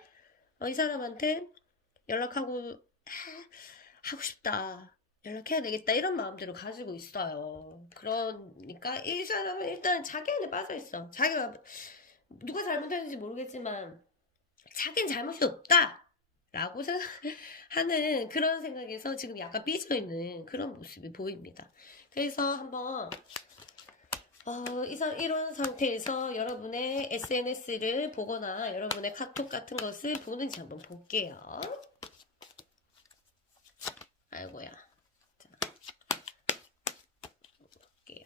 이 사람한테 연락하고 하고 싶다. 연락해야 되겠다. 이런 마음들을 가지고 있어요. 그러니까 이 사람은 일단 자기 안에 빠져있어. 자기가 누가 잘못했는지 모르겠지만 자기는 잘못이 없다 라고 생각하는 그런 생각에서 지금 약간 삐져있는 그런 모습이 보입니다. 그래서 한번 이런 상태에서 여러분의 SNS를 보거나 여러분의 카톡 같은 것을 보는지 한번 볼게요. 아이고야. 자, 볼게요.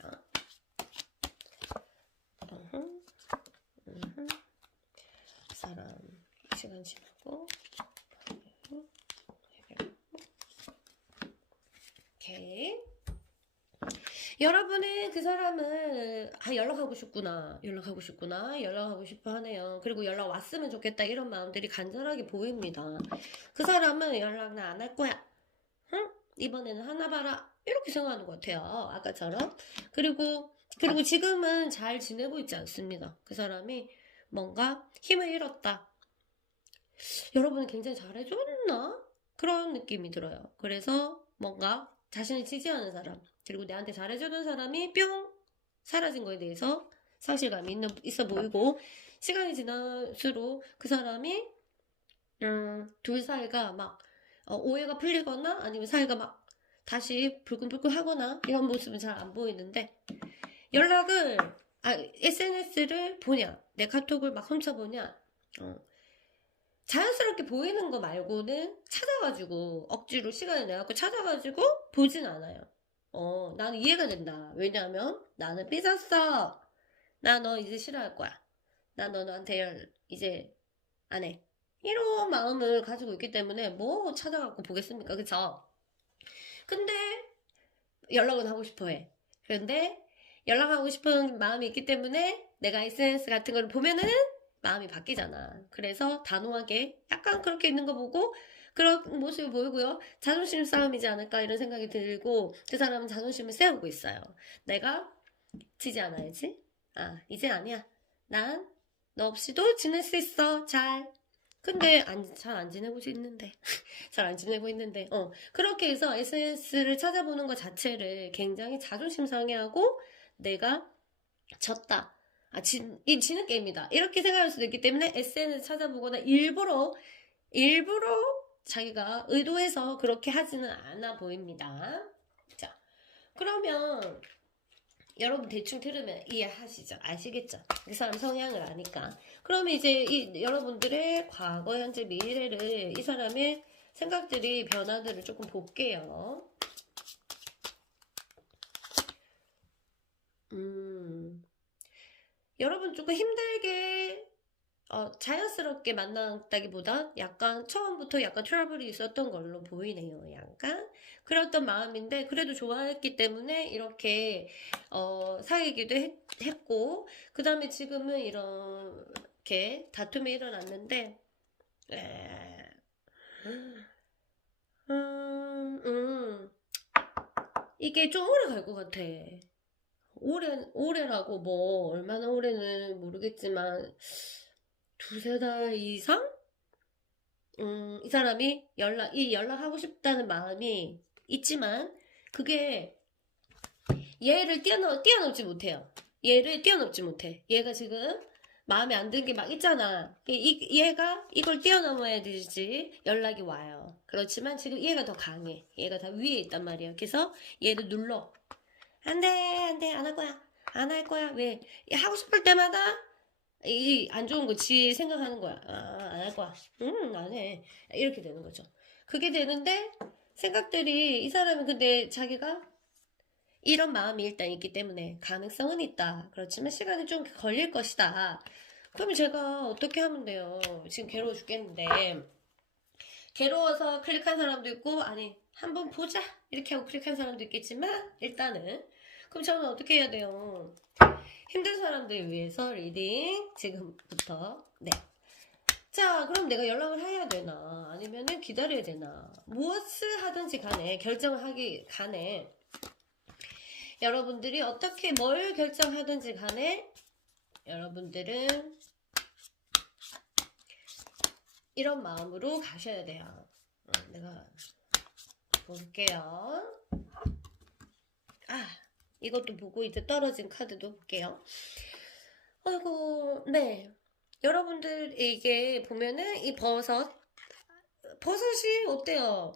사람 시간 지나고 오케이. 여러분은 그 사람을 연락하고 싶구나 연락하고 싶어 하네요. 그리고 연락 왔으면 좋겠다 이런 마음들이 간절하게 보입니다. 그 사람은 연락은 안 할 거야. 응? 이번에는 하나 봐라 이렇게 생각하는 것 같아요. 아까처럼. 그리고 지금은 잘 지내고 있지 않습니다. 그 사람이 뭔가 힘을 잃었다. 여러분은 굉장히 잘해줬나? 그런 느낌이 들어요. 그래서 뭔가 자신을 지지하는 사람 그리고 내한테 잘해주는 사람이 뿅 사라진 거에 대해서 상실감이 있어 보이고 시간이 지날수록 그 사람이 둘 사이가 막 오해가 풀리거나 아니면 사이가 막 다시 불끈불끈 하거나 이런 모습은 잘 안 보이는데, SNS를 보냐, 내 카톡을 막 훔쳐보냐, 자연스럽게 보이는 거 말고는 찾아가지고, 억지로 시간을 내갖고 찾아가지고 보진 않아요. 나는 이해가 된다. 왜냐면 나는 삐졌어. 나 너 이제 싫어할 거야. 나 너한테 이제 안 해. 이런 마음을 가지고 있기 때문에 뭐 찾아갖고 보겠습니까? 그쵸? 근데 연락은 하고 싶어 해. 그런데 연락하고 싶은 마음이 있기 때문에 내가 SNS 같은 걸 보면은 마음이 바뀌잖아. 그래서 단호하게 약간 그렇게 있는 거 보고 그런 모습이 보이고요. 자존심 싸움이지 않을까 이런 생각이 들고, 그 사람은 자존심을 세우고 있어요. 내가 지지 않아야지. 이제 아니야. 난 너 없이도 지낼 수 있어. 근데 잘 안 지내고 있는데. 잘 안 지내고 있는데. 그렇게 해서 SNS를 찾아보는 것 자체를 굉장히 자존심 상해하고, 내가 졌다. 지는 게임이다. 이렇게 생각할 수도 있기 때문에 SNS 찾아보거나 일부러 자기가 의도해서 그렇게 하지는 않아 보입니다. 자, 그러면 여러분 대충 들으면 이해하시죠? 아시겠죠? 그 사람 성향을 아니까. 그러면 이제 여러분들의 과거, 현재, 미래를, 이 사람의 생각들이, 변화들을 조금 볼게요. 여러분 조금 힘들게 자연스럽게 만났다기보다 약간 처음부터 약간 트러블이 있었던 걸로 보이네요. 약간 그랬던 마음인데, 그래도 좋아했기 때문에 이렇게 사귀기도 했고, 그 다음에 지금은 이렇게 다툼이 일어났는데, 이게 좀 오래 갈 것 같아. 오래라고 뭐 얼마나 오래는 모르겠지만 두세 달 이상? 이 사람이 연락하고 싶다는 마음이 있지만, 그게 얘를 뛰어넘지 못해요. 얘를 뛰어넘지 못해. 얘가 지금 마음에 안 든 게 막 있잖아. 얘가 이걸 뛰어넘어야 되지 연락이 와요. 그렇지만 지금 얘가 더 강해. 얘가 다 위에 있단 말이에요. 그래서 얘를 눌러. 안 돼, 안 할 거야. 안 할 거야. 왜? 하고 싶을 때마다 안 좋은 거 지 생각하는 거야. 안 할 거야. 안 해. 이렇게 되는 거죠. 그게 되는데, 생각들이, 이 사람은 근데 자기가 이런 마음이 일단 있기 때문에 가능성은 있다. 그렇지만 시간이 좀 걸릴 것이다. 그럼 제가 어떻게 하면 돼요? 지금 괴로워 죽겠는데. 괴로워서 클릭한 사람도 있고, 아니, 한번 보자. 이렇게 하고 클릭한 사람도 있겠지만, 일단은. 그럼 저는 어떻게 해야 돼요? 힘든 사람들을 위해서 리딩 지금부터. 네. 자, 그럼 내가 연락을 해야 되나? 아니면은 기다려야 되나? 무엇을 하든지 간에, 결정을 하기 간에, 여러분들이 어떻게 뭘 결정하든지 간에, 여러분들은 이런 마음으로 가셔야 돼요. 내가 볼게요. 이것도 보고 이제 떨어진 카드도 볼게요. 아이고, 네. 여러분들 이게 보면은 이 버섯이 어때요?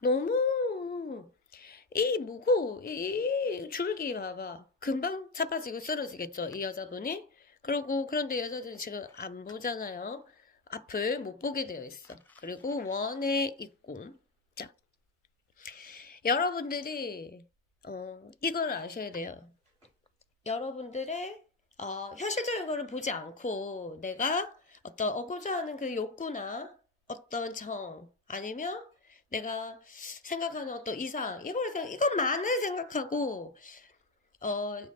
너무 이 줄기 봐봐. 금방 자빠지고 쓰러지겠죠, 이 여자분이? 그런데 여자들은 지금 안 보잖아요. 앞을 못 보게 되어 있어. 그리고 원에 있고. 자, 여러분들이 이걸 아셔야 돼요. 여러분들의 현실적인 거를 보지 않고 내가 어떤 얻고자 하는 그 욕구나 어떤 정, 아니면 내가 생각하는 어떤 이상, 이것만을 생각하고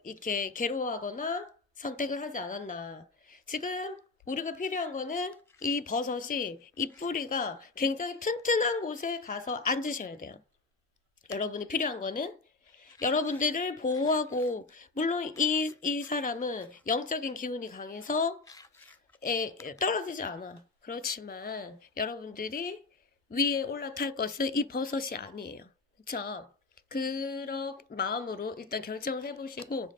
이렇게 괴로워하거나 선택을 하지 않았나. 지금 우리가 필요한 거는 이 버섯이, 이 뿌리가 굉장히 튼튼한 곳에 가서 앉으셔야 돼요. 여러분이 필요한 거는 여러분들을 보호하고, 물론 이 사람은 영적인 기운이 강해서 떨어지지 않아. 그렇지만 여러분들이 위에 올라탈 것은 이 버섯이 아니에요. 그쵸? 그런 마음으로 일단 결정을 해보시고,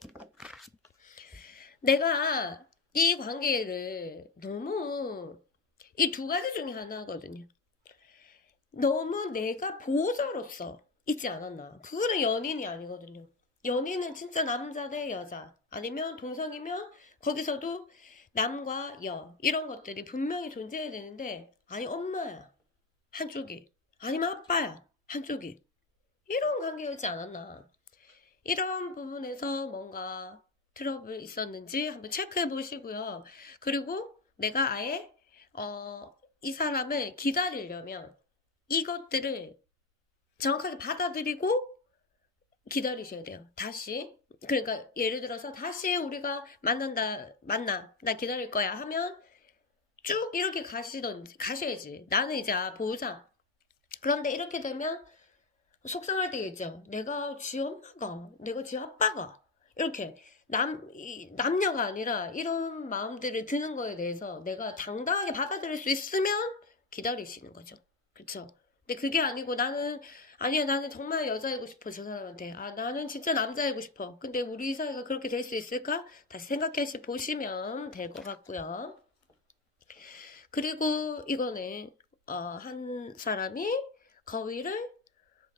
내가 이 관계를 너무, 이 두 가지 중에 하나거든요. 너무 내가 보호자로서 있지 않았나. 그거는 연인이 아니거든요. 연인은 진짜 남자 대 여자 아니면 동성이면 거기서도 남과 여 이런 것들이 분명히 존재해야 되는데 아니 엄마야 한쪽이 아니면 아빠야 한쪽이 이런 관계였지 않았나. 이런 부분에서 뭔가 트러블 있었는지 한번 체크해 보시고요. 그리고 내가 아예 이 사람을 기다리려면 이것들을 정확하게 받아들이고 기다리셔야 돼요. 다시. 그러니까 예를 들어서 다시 우리가 만나, 나 기다릴 거야 하면 쭉 이렇게 가셔야지. 나는 이제 보자. 그런데 이렇게 되면 속상할 때가 있죠. 내가 지 아빠가 이렇게 남녀가 아니라 이런 마음들을 드는 거에 대해서 내가 당당하게 받아들일 수 있으면 기다리시는 거죠. 그쵸? 근데 그게 아니고 아니야, 나는 정말 여자이고 싶어, 저 사람한테. 아, 나는 진짜 남자이고 싶어. 근데 우리 사이가 그렇게 될 수 있을까? 다시 생각해 보시면 될 것 같고요. 그리고 이거는, 한 사람이 거위를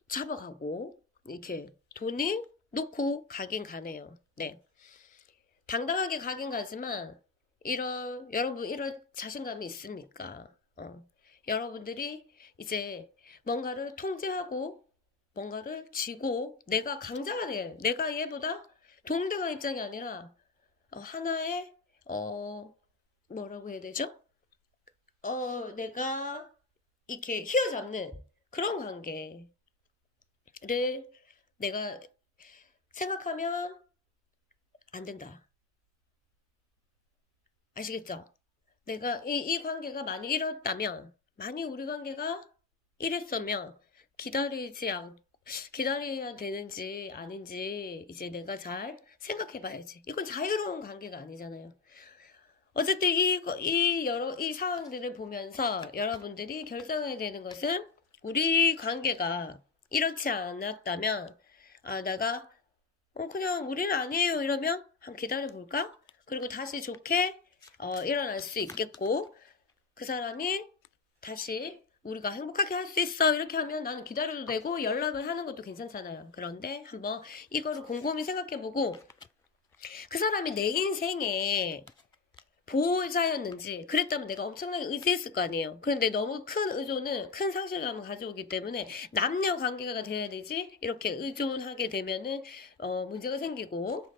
잡아가고, 이렇게 돈이 놓고 가긴 가네요. 네. 당당하게 가긴 가지만, 여러분, 이런 자신감이 있습니까? 여러분들이 이제 뭔가를 통제하고, 뭔가를 쥐고, 내가 강자가 돼요. 내가 얘보다 동등한 입장이 아니라, 하나의, 뭐라고 해야 되죠? 내가 이렇게 휘어잡는 그런 관계를 내가 생각하면 안 된다. 아시겠죠? 내가 이 관계가 많이 이랬다면, 많이 우리 관계가 이랬으면 기다려야 되는지 아닌지 이제 내가 잘 생각해 봐야지. 이건 자유로운 관계가 아니잖아요. 어쨌든 이 상황들을 보면서 여러분들이 결정해야 되는 것은 우리 관계가 이렇지 않았다면, 내가, 그냥 우리는 아니에요. 이러면 한번 기다려볼까? 그리고 다시 좋게, 일어날 수 있겠고, 그 사람이 다시 우리가 행복하게 할 수 있어. 이렇게 하면 나는 기다려도 되고, 연락을 하는 것도 괜찮잖아요. 그런데 한번 이거를 곰곰이 생각해보고, 그 사람이 내 인생에 보호자였는지 그랬다면 내가 엄청나게 의지했을 거 아니에요. 그런데 너무 큰 의존은 큰 상실감을 가져오기 때문에 남녀 관계가 돼야 되지 이렇게 의존하게 되면은 문제가 생기고,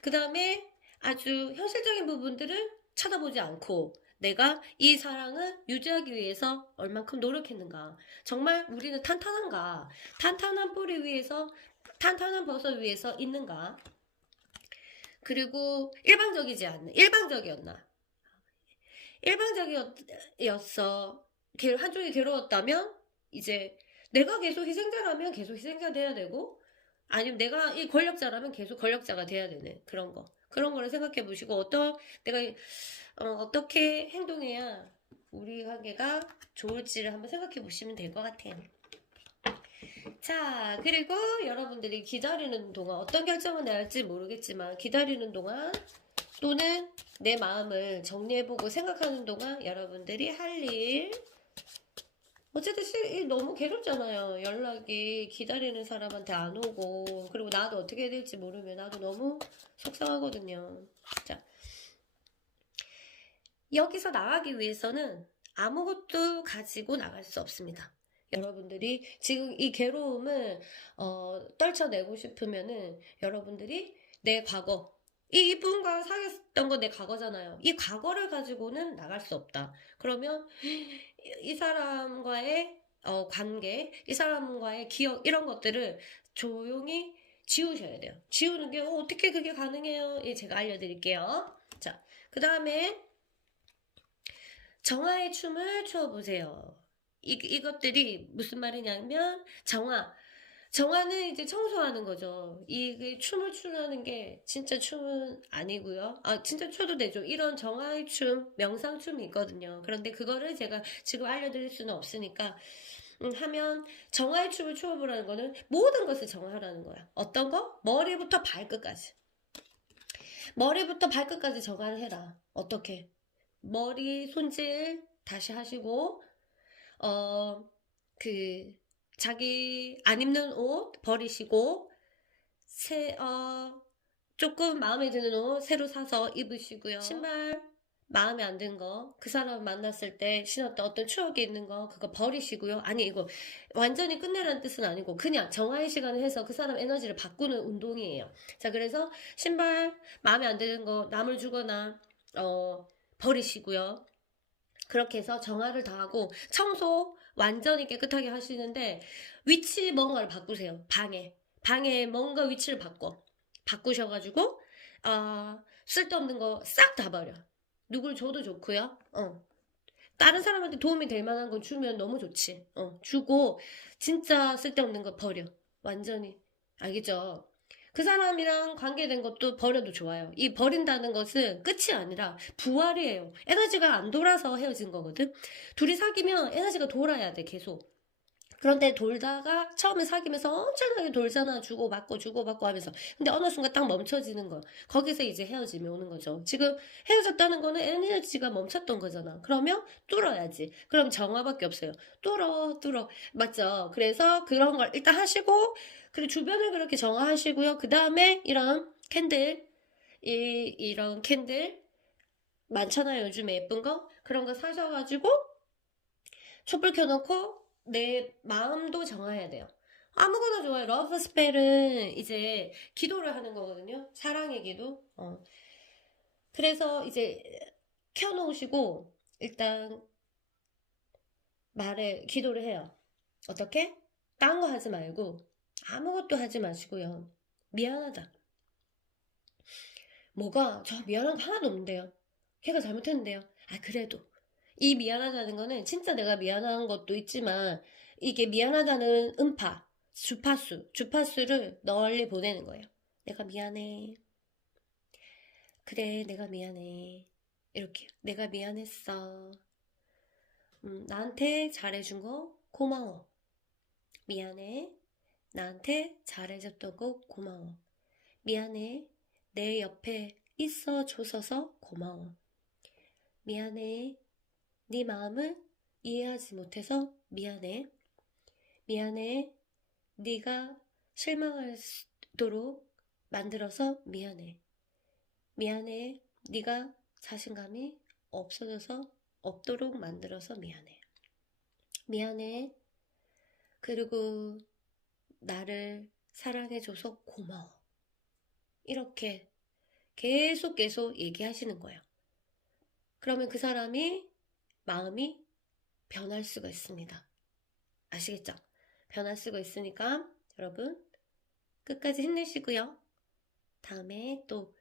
그 다음에 아주 현실적인 부분들을 쳐다보지 않고 내가 이 사랑을 유지하기 위해서 얼만큼 노력했는가, 정말 우리는 탄탄한가, 탄탄한 뿌리 위에서 탄탄한 버섯 위에서 있는가, 그리고 일방적이었나? 일방적이었어. 한쪽이 괴로웠다면, 이제 내가 계속 희생자라면 계속 희생자 돼야 되고, 아니면 내가 이 권력자라면 계속 권력자가 돼야 되는 그런 거. 그런 거를 생각해 보시고, 내가, 어떻게 행동해야 우리 관계가 좋을지를 한번 생각해 보시면 될 것 같아요. 자, 그리고 여러분들이 기다리는 동안 어떤 결정을 내할지 모르겠지만 기다리는 동안 또는 내 마음을 정리해보고 생각하는 동안 여러분들이 할 일, 어쨌든 너무 괴롭잖아요. 연락이 기다리는 사람한테 안 오고, 그리고 나도 어떻게 해야 될지 모르면 나도 너무 속상하거든요. 자, 여기서 나가기 위해서는 아무것도 가지고 나갈 수 없습니다. 여러분들이 지금 이 괴로움을 떨쳐내고 싶으면은 여러분들이 내 과거, 이분과 사귀었던 거 내 과거잖아요. 이 과거를 가지고는 나갈 수 없다. 그러면 이 사람과의 관계, 이 사람과의 기억, 이런 것들을 조용히 지우셔야 돼요. 지우는 게 어떻게 그게 가능해요? 제가 알려드릴게요. 자, 그 다음에 정화의 춤을 춰보세요. 이것들이 무슨 말이냐면, 정화는 이제 청소하는 거죠. 이 춤을 추라는 게 진짜 춤은 아니고요. 진짜 춰도 되죠. 이런 정화의 춤, 명상춤이 있거든요. 그런데 그거를 제가 지금 알려드릴 수는 없으니까, 하면 정화의 춤을 춰보라는 거는 모든 것을 정화하라는 거야. 어떤 거? 머리부터 발끝까지. 머리부터 발끝까지 정화를 해라. 어떻게? 머리 손질 다시 하시고, 자기 안 입는 옷 버리시고, 조금 마음에 드는 옷 새로 사서 입으시고요. 신발 마음에 안 드는 거, 그 사람 만났을 때 신었던 어떤 추억이 있는 거, 그거 버리시고요. 아니, 이거 완전히 끝내라는 뜻은 아니고, 그냥 정화의 시간을 해서 그 사람 에너지를 바꾸는 운동이에요. 자, 그래서 신발 마음에 안 드는 거 남을 주거나, 버리시고요. 그렇게 해서 정화를 다 하고, 청소 완전히 깨끗하게 하시는데, 위치 뭔가를 바꾸세요. 방에 뭔가 위치를 바꾸셔가지고, 쓸데없는 거 싹 다 버려. 누굴 줘도 좋고요. 다른 사람한테 도움이 될 만한 건 주면 너무 좋지. 주고, 진짜 쓸데없는 거 버려. 완전히. 알겠죠? 그 사람이랑 관계된 것도 버려도 좋아요. 이 버린다는 것은 끝이 아니라 부활이에요. 에너지가 안 돌아서 헤어진 거거든. 둘이 사귀면 에너지가 돌아야 돼, 계속. 그런데 돌다가 처음에 사귀면서 엄청나게 돌잖아. 주고받고 하면서. 근데 어느 순간 딱 멈춰지는 거. 거기서 이제 헤어짐이 오는 거죠. 지금 헤어졌다는 거는 에너지가 멈췄던 거잖아. 그러면 뚫어야지. 그럼 정화밖에 없어요. 뚫어. 맞죠? 그래서 그런 걸 일단 하시고, 그리고 주변을 그렇게 정화하시고요. 그 다음에 이런 캔들, 이런 캔들 많잖아요. 요즘에 예쁜 거. 그런 거 사셔가지고 촛불 켜놓고 내 마음도 정해야 돼요. 아무거나 좋아요. 러브 스펠은 이제 기도를 하는 거거든요. 사랑의 기도. 그래서 이제 켜놓으시고 일단 기도를 해요. 어떻게? 딴 거 하지 말고 아무것도 하지 마시고요. 미안하다. 저 미안한 거 하나도 없는데요. 걔가 잘못했는데요. 그래도 이 미안하다는 거는 진짜 내가 미안한 것도 있지만 이게 미안하다는 주파수를 널리 보내는 거예요. 내가 미안해. 그래, 내가 미안해. 이렇게 내가 미안했어. 나한테 잘해준 거 고마워. 미안해. 나한테 잘해줬던 거 고마워. 미안해. 내 옆에 있어줘서 고마워. 미안해. 네 마음을 이해하지 못해서 미안해. 미안해. 네가 실망하도록 만들어서 미안해. 미안해. 네가 자신감이 없도록 만들어서 미안해. 미안해. 그리고 나를 사랑해줘서 고마워. 이렇게 계속 얘기하시는 거예요. 그러면 그 사람이 마음이 변할 수가 있습니다. 아시겠죠? 변할 수가 있으니까 여러분 끝까지 힘내시고요. 다음에 또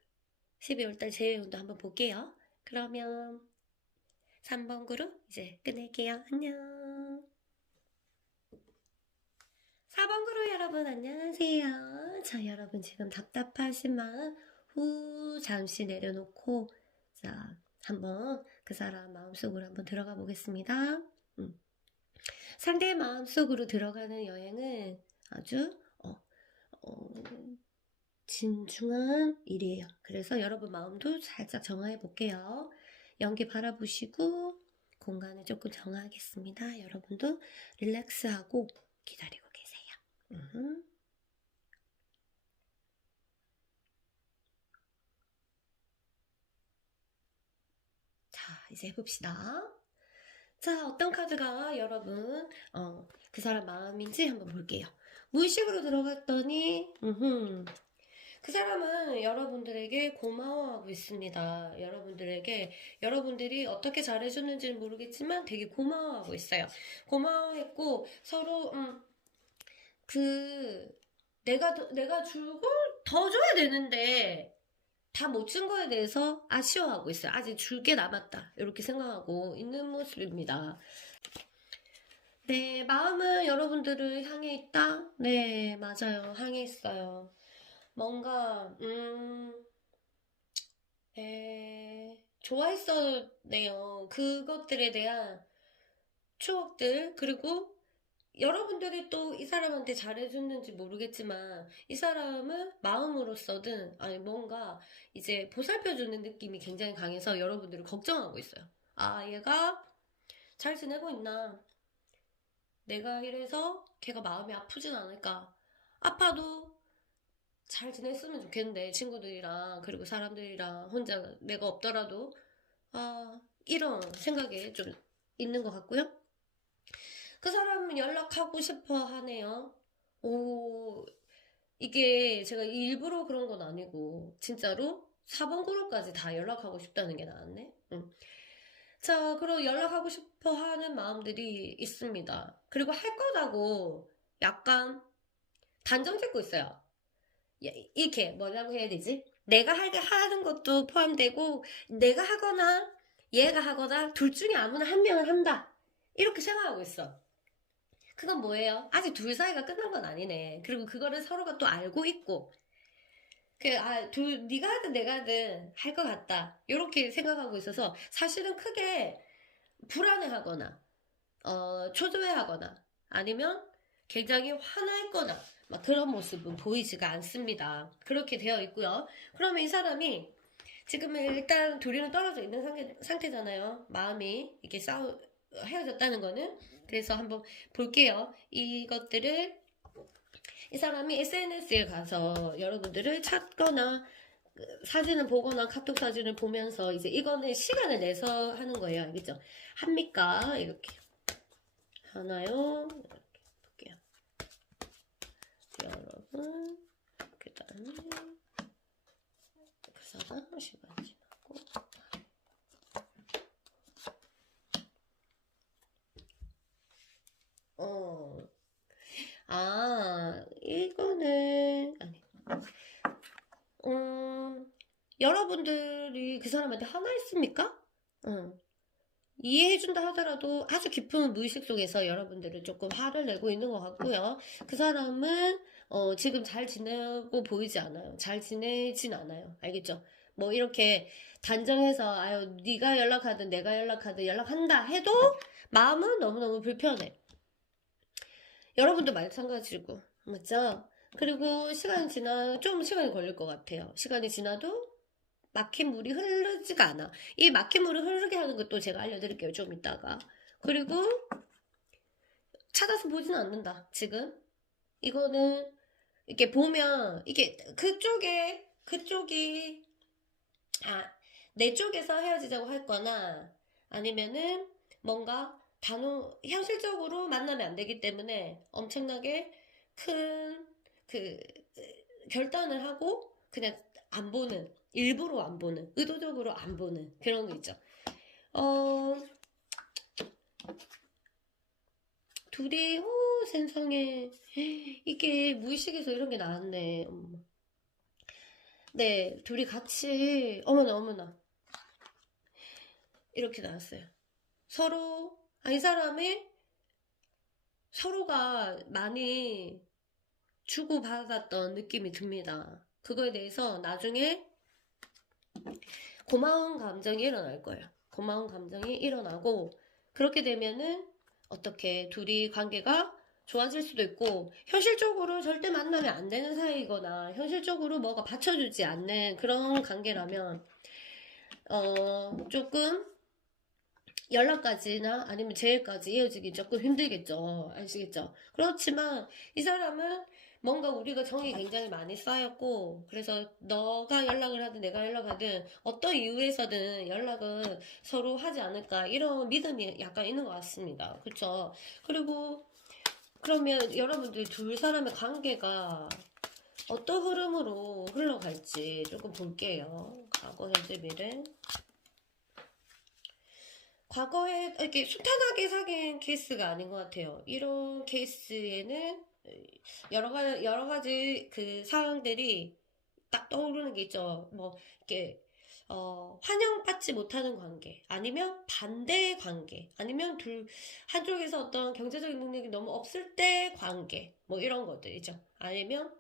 12월달 제외운도 한번 볼게요. 그러면 3번 그룹 이제 끝낼게요. 안녕. 4번 그룹 여러분 안녕하세요. 자, 여러분 지금 답답하신 마음 잠시 내려놓고 자, 한번 그 사람 마음속으로 한번 들어가 보겠습니다. 상대의 마음속으로 들어가는 여행은 아주 진중한 일이에요. 그래서 여러분 마음도 살짝 정화해 볼게요. 연기 바라보시고 공간을 조금 정화하겠습니다. 여러분도 릴렉스하고 기다리고 계세요. 자, 이제 해봅시다. 자, 어떤 카드가 여러분 그 사람 마음인지 한번 볼게요. 무의식으로 들어갔더니 그 사람은 여러분들에게 고마워하고 있습니다. 여러분들이 어떻게 잘해줬는지는 모르겠지만 되게 고마워하고 있어요. 고마워했고 서로 내가 줄 걸 더 줘야 되는데 다 못 준 거에 대해서 아쉬워하고 있어요. 아직 줄 게 남았다. 이렇게 생각하고 있는 모습입니다. 네, 마음은 여러분들을 향해 있다? 네, 맞아요. 향해 있어요. 뭔가, 좋아했었네요. 그것들에 대한 추억들, 그리고 여러분들이 또 이 사람한테 잘해줬는지 모르겠지만, 이 사람은 마음으로서든, 아니, 뭔가 이제 보살펴주는 느낌이 굉장히 강해서 여러분들을 걱정하고 있어요. 얘가 잘 지내고 있나? 내가 이래서 걔가 마음이 아프진 않을까. 아파도 잘 지냈으면 좋겠는데, 친구들이랑, 그리고 사람들이랑, 혼자 내가 없더라도, 이런 생각이 좀 있는 것 같고요. 그 사람은 연락하고 싶어 하네요. 오, 이게 제가 일부러 그런 건 아니고, 진짜로 4번 그룹까지 다 연락하고 싶다는 게 나왔네. 응. 자, 그럼 연락하고 싶어 하는 마음들이 있습니다. 그리고 할 거라고 약간 단정 짓고 있어요. 이렇게 뭐라고 해야 되지? 내가 하는 것도 포함되고, 내가 하거나 얘가 하거나 둘 중에 아무나 한 명은 한다. 이렇게 생각하고 있어. 그건 뭐예요? 아직 둘 사이가 끝난 건 아니네. 그리고 그거를 서로가 또 알고 있고, 네가 하든 내가 하든 할 것 같다. 이렇게 생각하고 있어서 사실은 크게 불안해하거나, 초조해하거나, 아니면 굉장히 화나있거나, 막 그런 모습은 보이지가 않습니다. 그렇게 되어 있고요. 그러면 이 사람이 지금은 일단 둘이는 떨어져 있는 상태잖아요. 마음이 이렇게 헤어졌다는 거는. 그래서 한번 볼게요. 이것들을 이 사람이 SNS에 가서 여러분들을 찾거나 사진을 보거나 카톡 사진을 보면서 이제 이거는 시간을 내서 하는 거예요. 알겠죠? 합니까? 이렇게 하나요? 이렇게 볼게요. 여러분, 그 다음에 그 사람 시간 지나고 이거는 아니 여러분들이 그 사람한테 하나 있습니까? 이해해준다 하더라도 아주 깊은 무의식 속에서 여러분들은 조금 화를 내고 있는 것 같고요. 그 사람은 지금 잘 지내고 보이지 않아요. 잘 지내진 않아요. 알겠죠? 뭐 이렇게 단정해서 아유 네가 연락하든 내가 연락하든 연락한다 해도 마음은 너무너무 불편해. 여러분도 마찬가지고 맞죠? 그리고 좀 시간이 걸릴 것 같아요. 시간이 지나도 막힌 물이 흐르지가 않아. 이 막힌 물을 흐르게 하는 것도 제가 알려드릴게요. 좀 이따가. 그리고 찾아서 보지는 않는다. 지금. 이거는 이렇게 보면 이게 그쪽이 내 쪽에서 헤어지자고 할 거나 아니면은 뭔가 현실적으로 만나면 안 되기 때문에 엄청나게 큰 그 결단을 하고 그냥 안 보는, 일부러 안 보는, 의도적으로 안 보는 그런 거 있죠. 둘이 세상에 이게 무의식에서 이런 게 나왔네. 네, 둘이 같이 어머나 이렇게 나왔어요. 이 사람이 서로가 많이 주고받았던 느낌이 듭니다. 그거에 대해서 나중에 고마운 감정이 일어날 거예요. 고마운 감정이 일어나고 그렇게 되면은 어떻게 둘이 관계가 좋아질 수도 있고 현실적으로 절대 만나면 안 되는 사이거나 현실적으로 뭐가 받쳐주지 않는 그런 관계라면 조금 연락까지나 아니면 재회까지 이어지기 조금 힘들겠죠. 아시겠죠? 그렇지만 이 사람은 뭔가 우리가 정이 굉장히 많이 쌓였고 그래서 너가 연락을 하든 내가 연락하든 어떤 이유에서든 연락은 서로 하지 않을까 이런 믿음이 약간 있는 것 같습니다. 그렇죠? 그리고 그러면 여러분들 둘 사람의 관계가 어떤 흐름으로 흘러갈지 조금 볼게요. 과거, 현재, 미래. 과거에 이렇게 순탄하게 사귄 케이스가 아닌 것 같아요. 이런 케이스에는 여러 가지 그 상황들이 딱 떠오르는 게 있죠. 뭐 이렇게 환영받지 못하는 관계, 아니면 반대의 관계, 아니면 한쪽에서 어떤 경제적인 능력이 너무 없을 때 관계, 뭐 이런 것들이죠. 아니면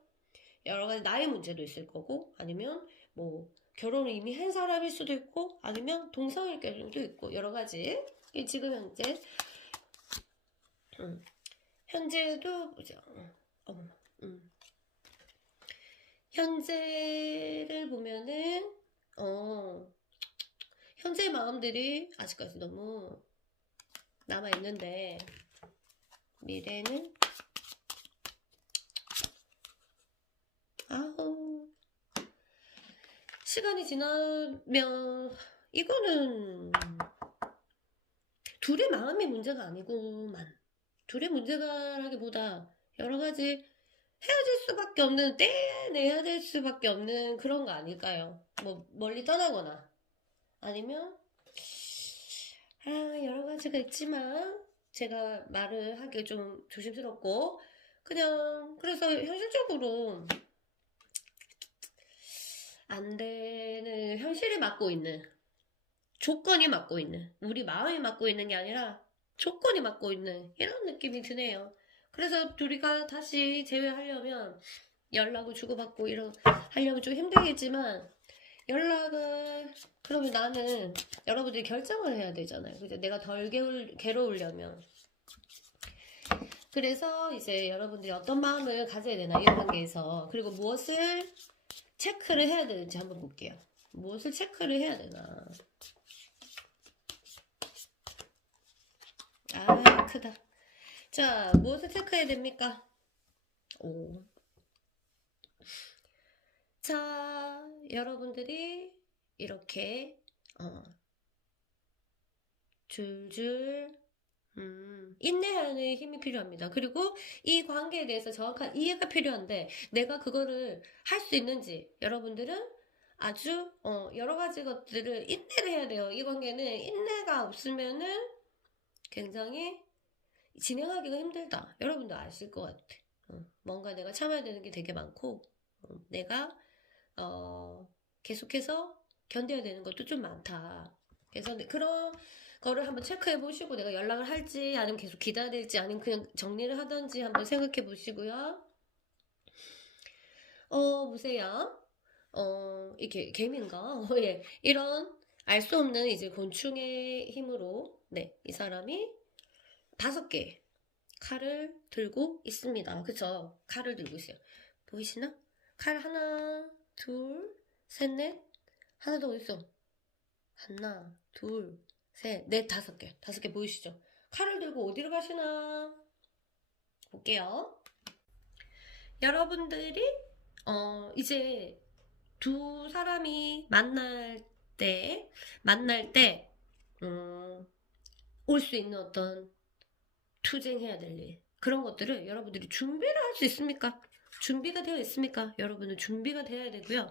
여러 가지 나이 문제도 있을 거고, 아니면 뭐 결혼을 이미 한 사람일 수도 있고 아니면 동성일 경우도 있고 여러 가지 지금 현재도 보자. 현재를 보면은 현재 마음들이 아직까지 너무 남아 있는데 미래는 아우 시간이 지나면 이거는 둘의 마음의 문제가 아니구만. 둘의 문제가라기보다 여러 가지 헤어질 수밖에 없는 떼내야 될 수밖에 없는 그런 거 아닐까요? 뭐 멀리 떠나거나 아니면 여러 가지가 있지만 제가 말을 하기 좀 조심스럽고 그냥 그래서 현실적으로 안 되는 현실이 맞고 있는 조건이 맞고 있는 우리 마음이 맞고 있는 게 아니라 조건이 맞고 있는 이런 느낌이 드네요. 그래서 둘이가 다시 재회하려면 연락을 주고받고 하려면 좀 힘들겠지만 연락을 그러면 나는 여러분들이 결정을 해야 되잖아요. 그죠? 내가 덜 괴로우려면 그래서 이제 여러분들이 어떤 마음을 가져야 되나 이 관계에서 그리고 무엇을 체크를 해야 되는지 한번 볼게요. 무엇을 체크를 해야 되나. 크다. 자, 무엇을 체크해야 됩니까? 오. 자, 여러분들이 이렇게 줄줄 인내하는 힘이 필요합니다. 그리고 이 관계에 대해서 정확한 이해가 필요한데 내가 그거를 할 수 있는지 여러분들은 아주 여러 가지 것들을 인내를 해야 돼요. 이 관계는 인내가 없으면은 굉장히 진행하기가 힘들다. 여러분도 아실 것 같아. 뭔가 내가 참아야 되는 게 되게 많고 내가 계속해서 견뎌야 되는 것도 좀 많다. 그래서 그런 거를 한번 체크해 보시고 내가 연락을 할지 아니면 계속 기다릴지 아니면 그냥 정리를 하든지 한번 생각해 보시고요. 보세요. 이게 개미인가? 예. 이런 알 수 없는 이제 곤충의 힘으로 네, 이 사람이 5개 칼을 들고 있습니다. 그쵸? 칼을 들고 있어요. 보이시나? 칼 하나, 둘, 셋, 넷. 하나 더 있어. 하나, 둘, 셋, 넷, 5개. 5개 보이시죠? 칼을 들고 어디로 가시나? 볼게요. 여러분들이 이제 두 사람이 만날 때 올 수 있는 어떤 투쟁해야 될 일, 그런 것들을 여러분들이 준비를 할 수 있습니까? 준비가 되어 있습니까? 여러분은 준비가 되어야 되고요.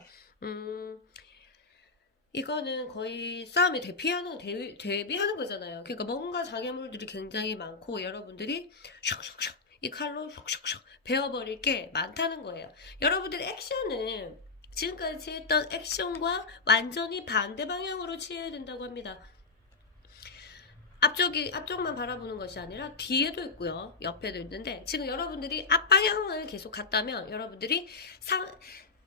이거는 거의 싸움에 대비하는 거잖아요. 그러니까 뭔가 장애물들이 굉장히 많고 여러분들이 슉슉슉 이 칼로 슉슉슉 베어버릴 게 많다는 거예요. 여러분들의 액션은 지금까지 취했던 액션과 완전히 반대 방향으로 취해야 된다고 합니다. 앞쪽만 바라보는 것이 아니라 뒤에도 있고요. 옆에도 있는데 지금 여러분들이 앞방향을 계속 갔다면 여러분들이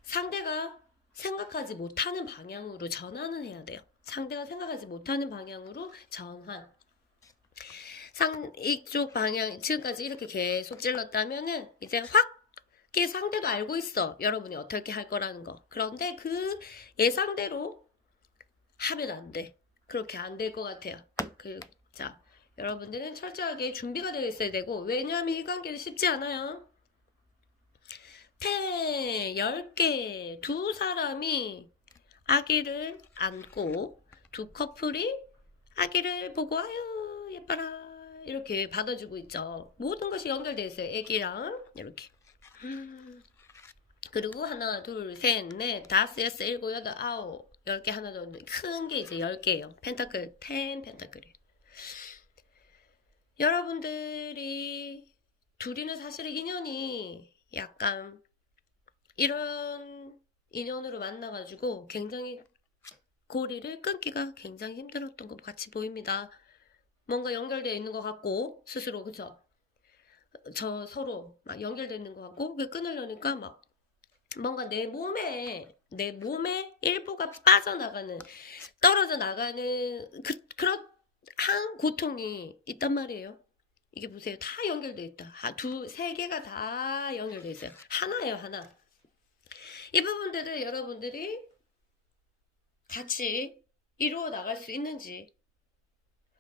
상대가 생각하지 못하는 방향으로 전환을 해야 돼요. 상대가 생각하지 못하는 방향으로 전환. 이쪽 방향 지금까지 이렇게 계속 찔렀다면은 이제 확 상대도 알고 있어. 여러분이 어떻게 할 거라는 거. 그런데 그 예상대로 하면 안 돼. 그렇게 안 될 것 같아요. 자, 여러분들은 철저하게 준비가 되어 있어야 되고 왜냐하면 이 관계는 쉽지 않아요. 10개 두 사람이 아기를 안고 두 커플이 아기를 보고 아유 예뻐라 이렇게 받아주고 있죠. 모든 것이 연결되어 있어요. 아기랑 이렇게 그리고 하나 둘셋넷 다섯 여섯 일곱 여덟 아홉 10개 하나 더 큰 게 이제 10개예요. 펜타클 10 펜타클이에요. 여러분들이 둘이는 사실은 인연이 약간 이런 인연으로 만나가지고 굉장히 고리를 끊기가 굉장히 힘들었던 것 같이 보입니다. 뭔가 연결되어 있는 것 같고 스스로 그쵸? 저 서로 막 연결되어 있는 것 같고 끊으려니까 막 뭔가 내 몸에 일부가 빠져나가는 떨어져 나가는 그런 한 고통이 있단 말이에요. 이게 보세요. 다 연결되어 있다. 세 개가 다 연결되어 있어요. 하나예요, 하나. 이 부분들을 여러분들이 같이 이루어 나갈 수 있는지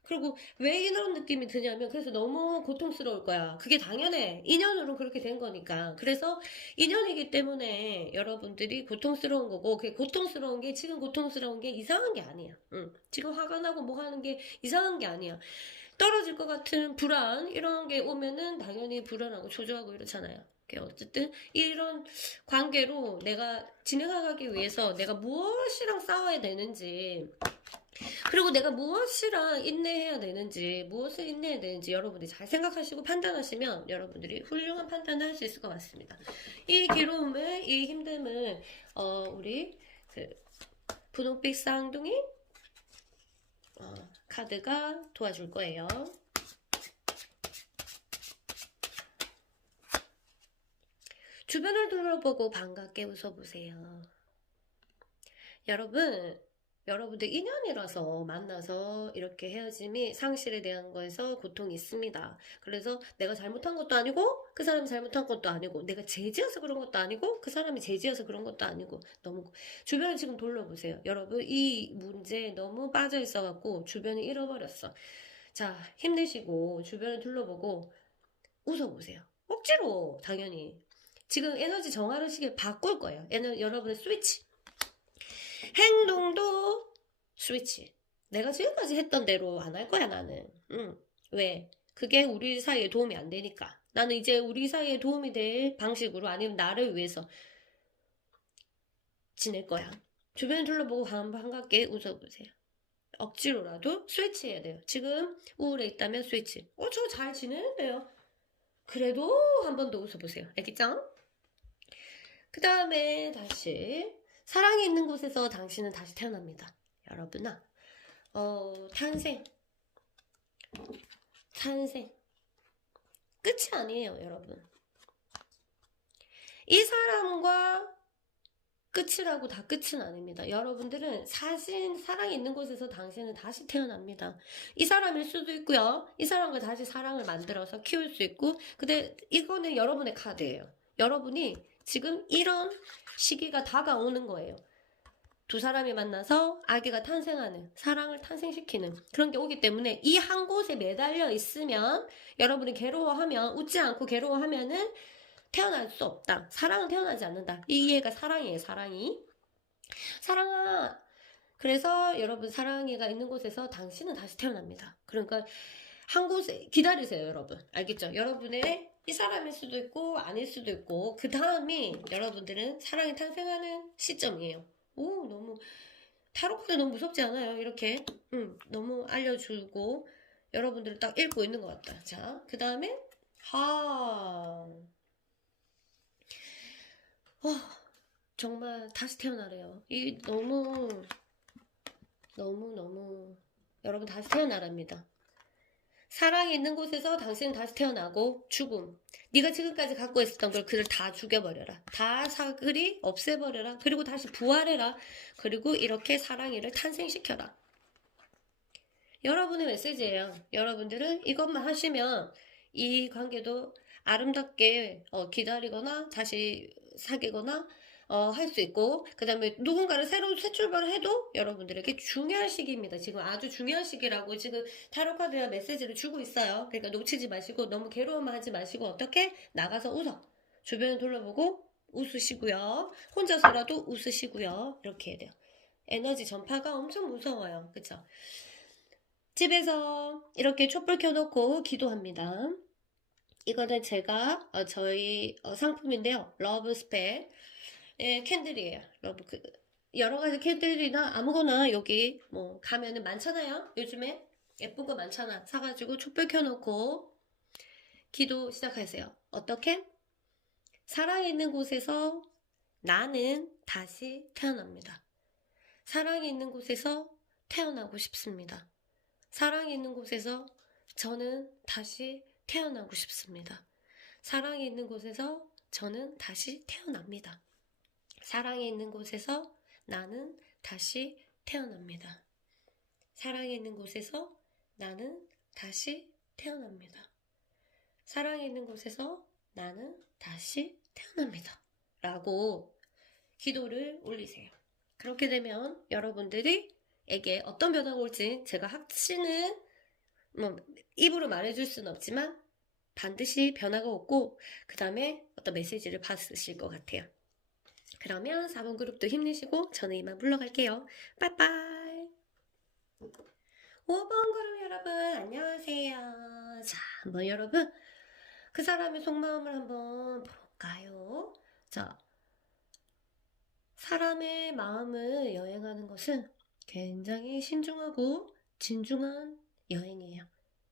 그리고 왜 이런 느낌이 드냐면, 그래서 너무 고통스러울 거야. 그게 당연해. 인연으로 그렇게 된 거니까. 그래서 인연이기 때문에 여러분들이 고통스러운 거고, 그 고통스러운 게, 지금 고통스러운 게 이상한 게 아니야. 응. 지금 화가 나고 뭐 하는 게 이상한 게 아니야. 떨어질 것 같은 불안, 이런 게 오면은 당연히 불안하고 초조하고 이렇잖아요. 어쨌든 이런 관계로 내가 진행하기 위해서 내가 무엇이랑 싸워야 되는지, 그리고 내가 무엇이랑 인내해야 되는지, 무엇을 인내해야 되는지 여러분들이 잘 생각하시고 판단하시면 여러분들이 훌륭한 판단을 할 수 있을 것 같습니다. 이 괴로움을, 이 힘듦을 우리 그 분홍빛 쌍둥이 카드가 도와줄 거예요. 주변을 둘러보고 반갑게 웃어보세요. 여러분들 인연이라서 만나서 이렇게 헤어짐이 상실에 대한 거에서 고통이 있습니다. 그래서 내가 잘못한 것도 아니고 그 사람이 잘못한 것도 아니고 내가 죄지어서 그런 것도 아니고 그 사람이 죄지어서 그런 것도 아니고, 너무 주변을 지금 돌려보세요. 여러분, 이 문제에 너무 빠져 있어갖고 주변을 잃어버렸어. 자, 힘내시고 주변을 둘러보고 웃어보세요. 억지로 당연히 지금 에너지 정화를 시계 바꿀 거예요. 여러분의 스위치. 행동도 스위치. 내가 지금까지 했던 대로 안 할 거야, 나는. 왜? 그게 우리 사이에 도움이 안 되니까. 나는 이제 우리 사이에 도움이 될 방식으로, 아니면 나를 위해서 지낼 거야. 주변 둘러보고 반갑게 웃어보세요. 억지로라도 스위치 해야 돼요. 지금 우울해 있다면 스위치. 저 잘 지내는데요. 그래도 한 번 더 웃어보세요. 알겠죠? 그 다음에 다시 사랑이 있는 곳에서 당신은 다시 태어납니다. 여러분아, 탄생 끝이 아니에요, 여러분. 이 사람과 끝이라고 다 끝은 아닙니다. 여러분들은 사랑이 있는 곳에서 당신은 다시 태어납니다. 이 사람일 수도 있고요. 이 사람과 다시 사랑을 만들어서 키울 수 있고, 근데 이거는 여러분의 카드예요. 여러분이 지금 이런 시기가 다가오는 거예요. 두 사람이 만나서 아기가 탄생하는, 사랑을 탄생시키는 그런 게 오기 때문에, 이 한 곳에 매달려 있으면 여러분이 괴로워하면, 웃지 않고 괴로워하면은 태어날 수 없다. 사랑은 태어나지 않는다. 이 이해가 사랑이에요. 사랑아. 그래서 여러분, 사랑이가 있는 곳에서 당신은 다시 태어납니다. 그러니까 한 곳에 기다리세요, 여러분. 알겠죠? 여러분의 이 사람일 수도 있고 아닐 수도 있고, 그 다음이 여러분들은 사랑이 탄생하는 시점이에요. 오, 너무 타로 카드 너무 무섭지 않아요? 이렇게 너무 알려주고 여러분들을 딱 읽고 있는 것 같다. 자, 그 다음에 정말 다시 태어나래요. 이 너무 여러분 다시 태어나랍니다. 사랑이 있는 곳에서 당신은 다시 태어나고, 죽음. 네가 지금까지 갖고 있었던 걸 그들 다 죽여버려라. 다 사그리 없애버려라. 그리고 다시 부활해라. 그리고 이렇게 사랑이를 탄생시켜라. 여러분의 메시지예요. 여러분들은 이것만 하시면 이 관계도 아름답게 기다리거나 다시 사귀거나 할 수 있고, 그 다음에 누군가를 새로운 새 출발을 해도 여러분들에게 중요한 시기입니다. 지금 아주 중요한 시기라고 지금 타로카드가 메시지를 주고 있어요. 그러니까 놓치지 마시고, 너무 괴로움만 하지 마시고, 어떻게 나가서 웃어. 주변을 둘러보고 웃으시고요. 혼자서라도 웃으시고요. 이렇게 해야 돼요. 에너지 전파가 엄청 무서워요. 그쵸? 집에서 이렇게 촛불 켜놓고 기도합니다. 이거는 제가 저희 상품인데요. 러브 스펙 캔들이에요. 여러 가지 캔들이나 아무거나 여기 뭐 가면은 많잖아요. 요즘에 예쁜 거 많잖아. 사가지고 촛불 켜놓고 기도 시작하세요. 어떻게? 사랑이 있는 곳에서 나는 다시 태어납니다. 사랑이 있는 곳에서 태어나고 싶습니다. 사랑이 있는 곳에서 저는 다시 태어나고 싶습니다. 사랑이 있는 곳에서 저는 다시 태어납니다. 사랑이 있는 곳에서 나는 다시 태어납니다. 사랑이 있는 곳에서 나는 다시 태어납니다. 사랑이 있는 곳에서 나는 다시 태어납니다. 라고 기도를 올리세요. 그렇게 되면 여러분들이 에게 어떤 변화가 올지 제가 확신은 뭐 입으로 말해줄 수는 없지만 반드시 변화가 없고 그 다음에 어떤 메시지를 받으실 것 같아요. 그러면 4번 그룹도 힘내시고 저는 이만 물러갈게요. 빠이빠이. 5번 그룹 여러분 안녕하세요. 자, 한번 여러분 그 사람의 속마음을 한번 볼까요? 자, 사람의 마음을 여행하는 것은 굉장히 신중하고 진중한 여행이에요.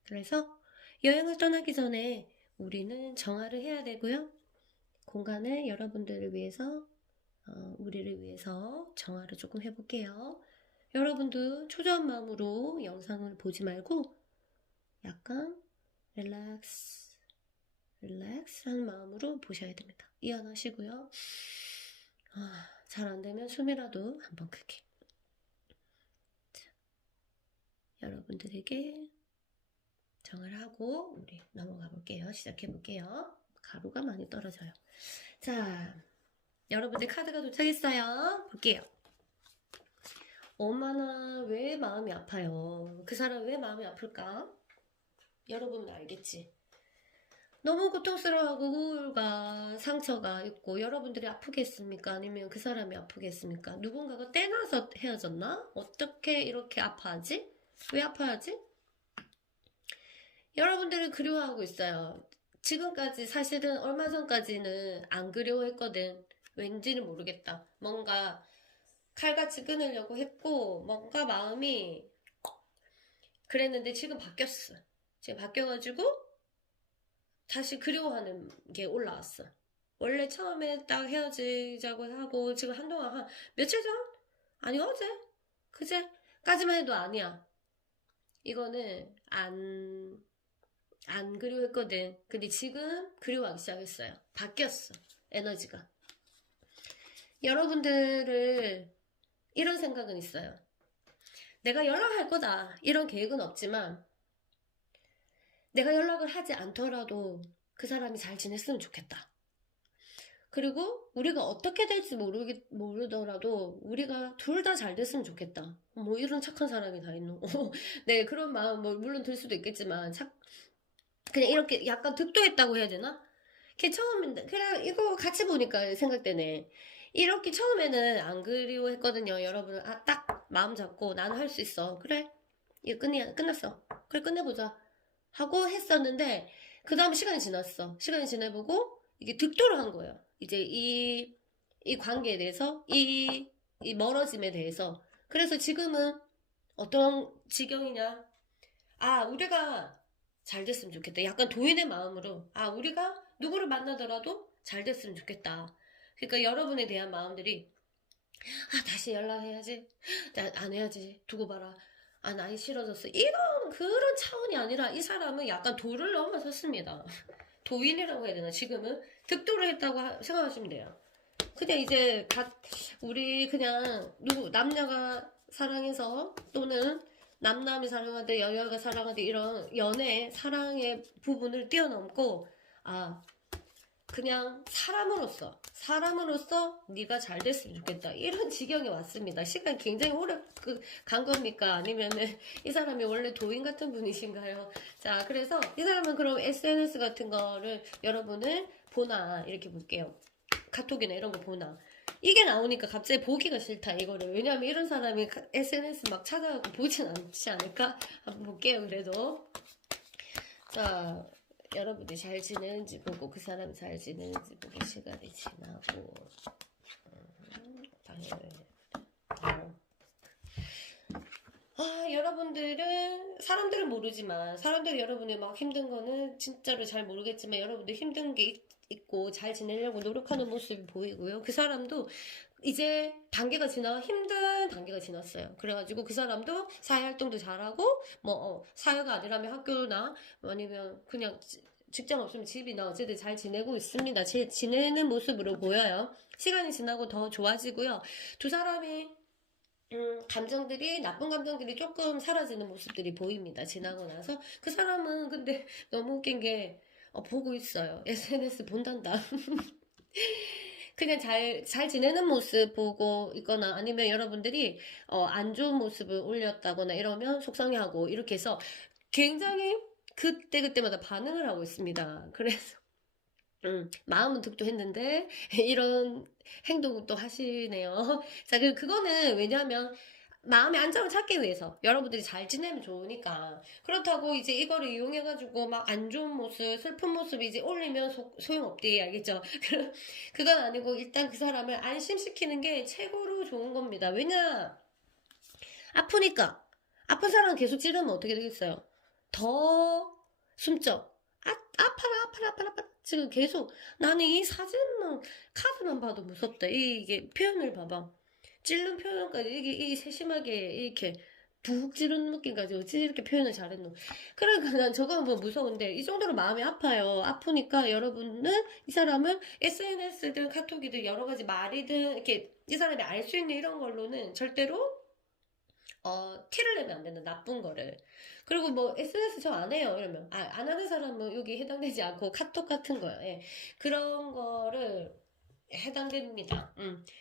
그래서 여행을 떠나기 전에 우리는 정화를 해야 되고요. 공간을 여러분들을 위해서 우리를 위해서 정화를 조금 해볼게요. 여러분도 초조한 마음으로 영상을 보지 말고 약간 릴렉스한 마음으로 보셔야 됩니다. 이완하시고요. 잘 안되면 숨이라도 한번 크게. 자, 여러분들에게 정화를 하고 우리 넘어가 볼게요. 시작해 볼게요. 가루가 많이 떨어져요. 자, 여러분들 카드가 도착했어요. 볼게요. 엄마나 왜 마음이 아파요? 그 사람 왜 마음이 아플까? 여러분은 알겠지? 너무 고통스러워하고 우울과 상처가 있고 여러분들이 아프겠습니까? 아니면 그 사람이 아프겠습니까? 누군가가 떼나서 헤어졌나? 어떻게 이렇게 아파하지? 왜 아파하지? 여러분들을 그리워하고 있어요. 지금까지 사실은 얼마 전까지는 안 그리워했거든. 왠지는 모르겠다. 뭔가 칼같이 끊으려고 했고 뭔가 마음이 그랬는데 지금 바뀌었어. 지금 바뀌어가지고 다시 그리워하는 게 올라왔어. 원래 처음에 딱 헤어지자고 하고 지금 한동안 한 며칠 전? 아니 어제? 그제까지만 해도 아니야. 이거는 안 그리워했거든. 근데 지금 그리워하기 시작했어요. 바뀌었어. 에너지가. 여러분들을 이런 생각은 있어요. 내가 연락할 거다. 이런 계획은 없지만 내가 연락을 하지 않더라도 그 사람이 잘 지냈으면 좋겠다. 그리고 우리가 어떻게 될지 모르더라도 우리가 둘 다 잘 됐으면 좋겠다. 뭐 이런 착한 사람이 다 있노. 네, 그런 마음 뭐 물론 들 수도 있겠지만 그냥 이렇게 약간 득도했다고 해야 되나? 처음인데 그래 이거 같이 보니까 생각되네. 이렇게 처음에는 안 그리워했거든요. 여러분 딱 마음 잡고 나는 할 수 있어. 그래 이거 끝났어. 그래 끝내보자 하고 했었는데 그 다음에 시간이 지났어. 시간이 지나보고 이게 득도를 한 거예요. 이제 이 관계에 대해서 이 멀어짐에 대해서. 그래서 지금은 어떤 지경이냐, 우리가 잘 됐으면 좋겠다. 약간 도인의 마음으로 우리가 누구를 만나더라도 잘 됐으면 좋겠다. 그러니까 여러분에 대한 마음들이 다시 연락해야지, 안 해야지, 두고 봐라, 나이 싫어졌어, 이런 그런 차원이 아니라 이 사람은 약간 도를 넘어섰습니다. 도인이라고 해야 되나? 지금은 득도를 했다고 생각하시면 돼요. 그냥 이제 우리 그냥 남녀가 사랑해서 또는 남남이 사랑하되 여여가 사랑하되 이런 연애 사랑의 부분을 뛰어넘고 그냥 사람으로서 네가 잘 됐으면 좋겠다. 이런 지경에 왔습니다. 시간 굉장히 오래 간 겁니까? 아니면은 이 사람이 원래 도인 같은 분이신가요? 자, 그래서 이 사람은 그럼 SNS 같은 거를 여러분을 보나 이렇게 볼게요. 카톡이나 이런 거 보나. 이게 나오니까 갑자기 보기가 싫다 이거를. 왜냐면 이런 사람이 SNS 막 찾아가고 보진 않지 않을까? 한번 볼게요. 그래도 자, 여러분들이 잘 지내는지 보고 그 사람이 잘 지내는지 보고 시간이 지나고 여러분들은 사람들은 모르지만 사람들이 여러분이 막 힘든 거는 진짜로 잘 모르겠지만 여러분들 힘든 게 있고 잘 지내려고 노력하는 모습이 보이고요. 그 사람도 이제 힘든 단계가 지났어요. 그래가지고 그 사람도 사회활동도 잘하고 사회가 아니라면 학교나 아니면 그냥 직장 없으면 집이나 어쨌든 잘 지내고 있습니다. 지내는 모습으로 보여요. 시간이 지나고 더 좋아지고요. 두 사람이 나쁜 감정들이 조금 사라지는 모습들이 보입니다. 지나고 나서. 그 사람은 근데 너무 웃긴 게 보고 있어요. SNS 본단다. 그냥 잘 지내는 모습 보고 있거나 아니면 여러분들이 안 좋은 모습을 올렸다거나 이러면 속상해하고 이렇게 해서 굉장히 그때그때마다 반응을 하고 있습니다. 그래서 마음은 득도했는데 이런 행동을 또 하시네요. 자, 그거는 왜냐하면 마음의 안정을 찾기 위해서 여러분들이 잘 지내면 좋으니까. 그렇다고 이제 이거를 이용해가지고 막 안 좋은 모습, 슬픈 모습 이제 올리면 소용없디, 알겠죠? 그건 아니고 일단 그 사람을 안심시키는 게 최고로 좋은 겁니다. 왜냐? 아프니까. 아픈 사람 계속 찌르면 어떻게 되겠어요? 더 숨죠. 아파라. 지금 계속 나는 이 사진만, 카드만 봐도 무섭다. 이게 표현을 봐봐. 찔른 표현까지 이게 세심하게 이렇게 푹 찌르는 느낌까지 어찌 이렇게 표현을 잘했노. 그러니까 난 저거 한번 무서운데 이 정도로 마음이 아파요. 아프니까 여러분은 이 사람을 SNS든 카톡이든 여러 가지 말이든 이렇게 이 사람이 알 수 있는 이런 걸로는 절대로 티를 내면 안 된다. 나쁜 거를. 그리고 뭐 SNS 저 안 해요. 이러면 안 하는 사람은 여기 해당되지 않고 카톡 같은 거요. 예. 그런 거를 해당됩니다.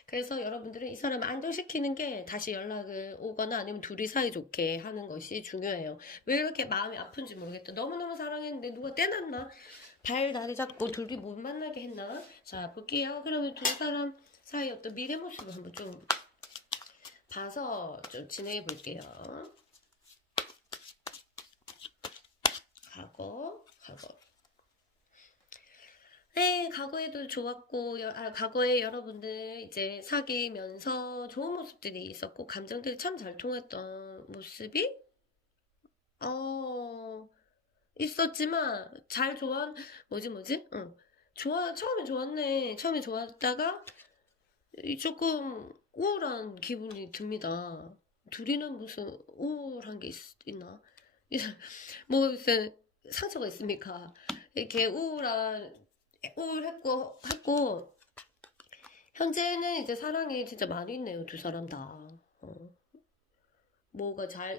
그래서 여러분들은 이 사람을 안정시키는 게 다시 연락을 오거나 아니면 둘이 사이좋게 하는 것이 중요해요. 왜 이렇게 마음이 아픈지 모르겠다. 너무너무 사랑했는데 누가 떼놨나? 발 다리 잡고 둘이 못 만나게 했나? 자, 볼게요. 그러면 두 사람 사이 어떤 미래 모습을 한번 좀 봐서 좀 진행해 볼게요. 과거. 네, 과거에도 좋았고, 과거에 여러분들 이제 사귀면서 좋은 모습들이 있었고, 감정들이 참 잘 통했던 모습이, 있었지만, 처음에 좋았네. 처음에 좋았다가, 조금 우울한 기분이 듭니다. 둘이는 무슨 우울한 게 있나? 뭐, 무슨 상처가 있습니까? 이렇게 우울했고, 현재는 이제 사랑이 진짜 많이 있네요, 두 사람 다.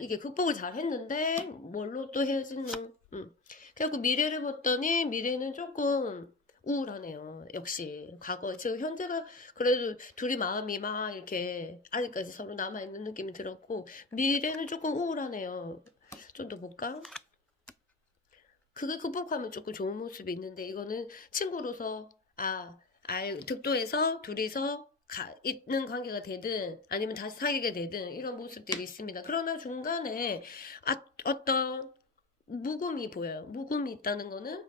이게 극복을 잘 했는데, 뭘로 또 헤어지는, 그래갖고 미래를 봤더니, 미래는 조금 우울하네요. 역시, 지금 현재가 그래도 둘이 마음이 막 이렇게, 아직까지 서로 남아있는 느낌이 들었고, 미래는 조금 우울하네요. 좀 더 볼까? 그게 극복하면 조금 좋은 모습이 있는데 이거는 친구로서 득도해서 둘이서 있는 관계가 되든 아니면 다시 사귀게 되든 이런 모습들이 있습니다. 그러나 중간에 어떤 묵음이 보여요. 묵음이 있다는 거는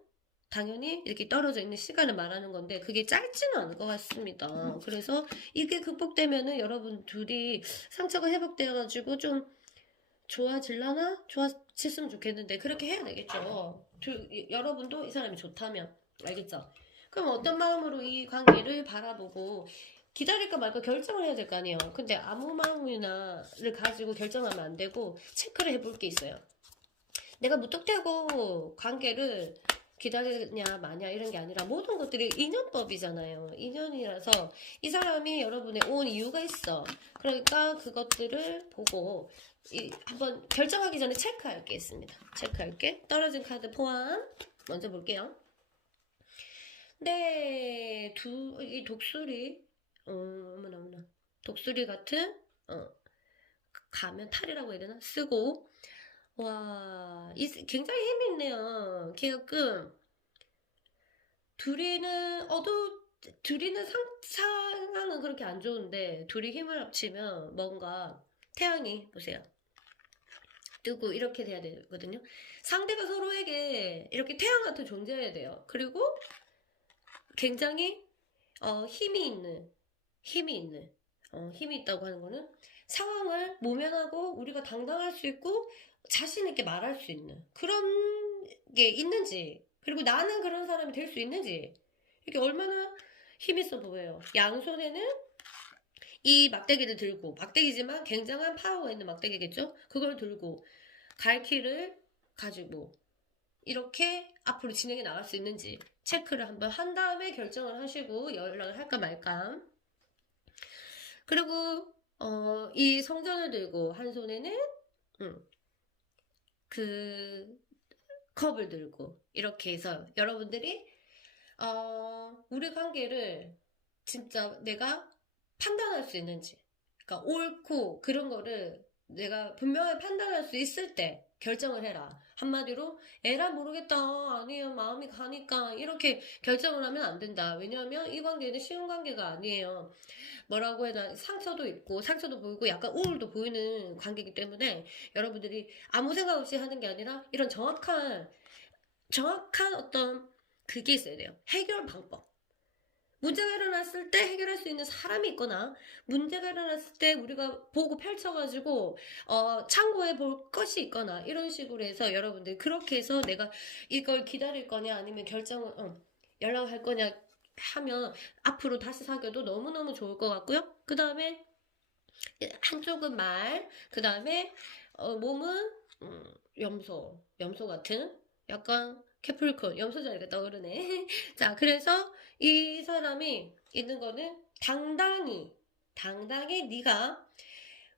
당연히 이렇게 떨어져 있는 시간을 말하는 건데 그게 짧지는 않을 것 같습니다. 그래서 이게 극복되면은 여러분 둘이 상처가 회복되어가지고 좀 좋아질라나? 좋아졌으면 좋겠는데 그렇게 해야 되겠죠. 여러분도 이 사람이 좋다면 알겠죠? 그럼 어떤 마음으로 이 관계를 바라보고 기다릴까 말까 결정을 해야 될 거 아니에요. 근데 아무 마음이나를 가지고 결정하면 안 되고 체크를 해볼 게 있어요. 내가 무턱대고 관계를 기다리냐 마냐 이런 게 아니라 모든 것들이 인연법이잖아요. 인연이라서 이 사람이 여러분에 온 이유가 있어. 그러니까 그것들을 보고 한번 결정하기 전에 체크할 게 있습니다. 체크할게. 떨어진 카드 포함 먼저 볼게요. 네, 이 독수리 어머나 독수리 같은 가면 탈이라고 해야 되나? 쓰고 와, 굉장히 힘이 있네요. 계약금. 둘이는 상황은 그렇게 안 좋은데, 둘이 힘을 합치면 뭔가, 태양이, 보세요. 뜨고, 이렇게 돼야 되거든요. 상대가 서로에게 이렇게 태양 같은 존재여야 돼요. 그리고 굉장히, 힘이 있다고 하는 거는 상황을 모면하고 우리가 당당할 수 있고 자신 있게 말할 수 있는 그런 게 있는지 그리고 나는 그런 사람이 될 수 있는지 이게 얼마나 힘 있어 보여요. 양손에는 이 막대기를 들고 막대기지만 굉장한 파워가 있는 막대기겠죠. 그걸 들고 갈퀴를 가지고 이렇게 앞으로 진행해 나갈 수 있는지 체크를 한번 한 다음에 결정을 하시고 연락을 할까 말까. 그리고 이 성전을 들고 한 손에는 그 컵을 들고 이렇게 해서 여러분들이 우리 관계를 진짜 내가 판단할 수 있는지 그러니까 옳고 그런 거를 내가 분명히 판단할 수 있을 때 결정을 해라. 한마디로 에라 모르겠다. 아니에요. 마음이 가니까 이렇게 결정을 하면 안 된다. 왜냐하면 이 관계는 쉬운 관계가 아니에요. 뭐라고 해야 되나 상처도 있고 상처도 보이고 약간 우울도 보이는 관계이기 때문에 여러분들이 아무 생각 없이 하는 게 아니라 이런 정확한 어떤 그게 있어야 돼요. 해결 방법. 문제가 일어났을 때 해결할 수 있는 사람이 있거나 문제가 일어났을 때 우리가 보고 펼쳐가지고 참고해 볼 것이 있거나 이런 식으로 해서 여러분들 그렇게 해서 내가 이걸 기다릴 거냐 아니면 결정을 연락할 거냐 하면 앞으로 다시 사귀어도 너무너무 좋을 것 같고요. 그 다음에 한쪽은 말, 그 다음에 몸은 염소 같은 약간 캐프리콘 염소 자리가 떠오르네. 자, 그래서 이 사람이 있는 거는 당당히 네가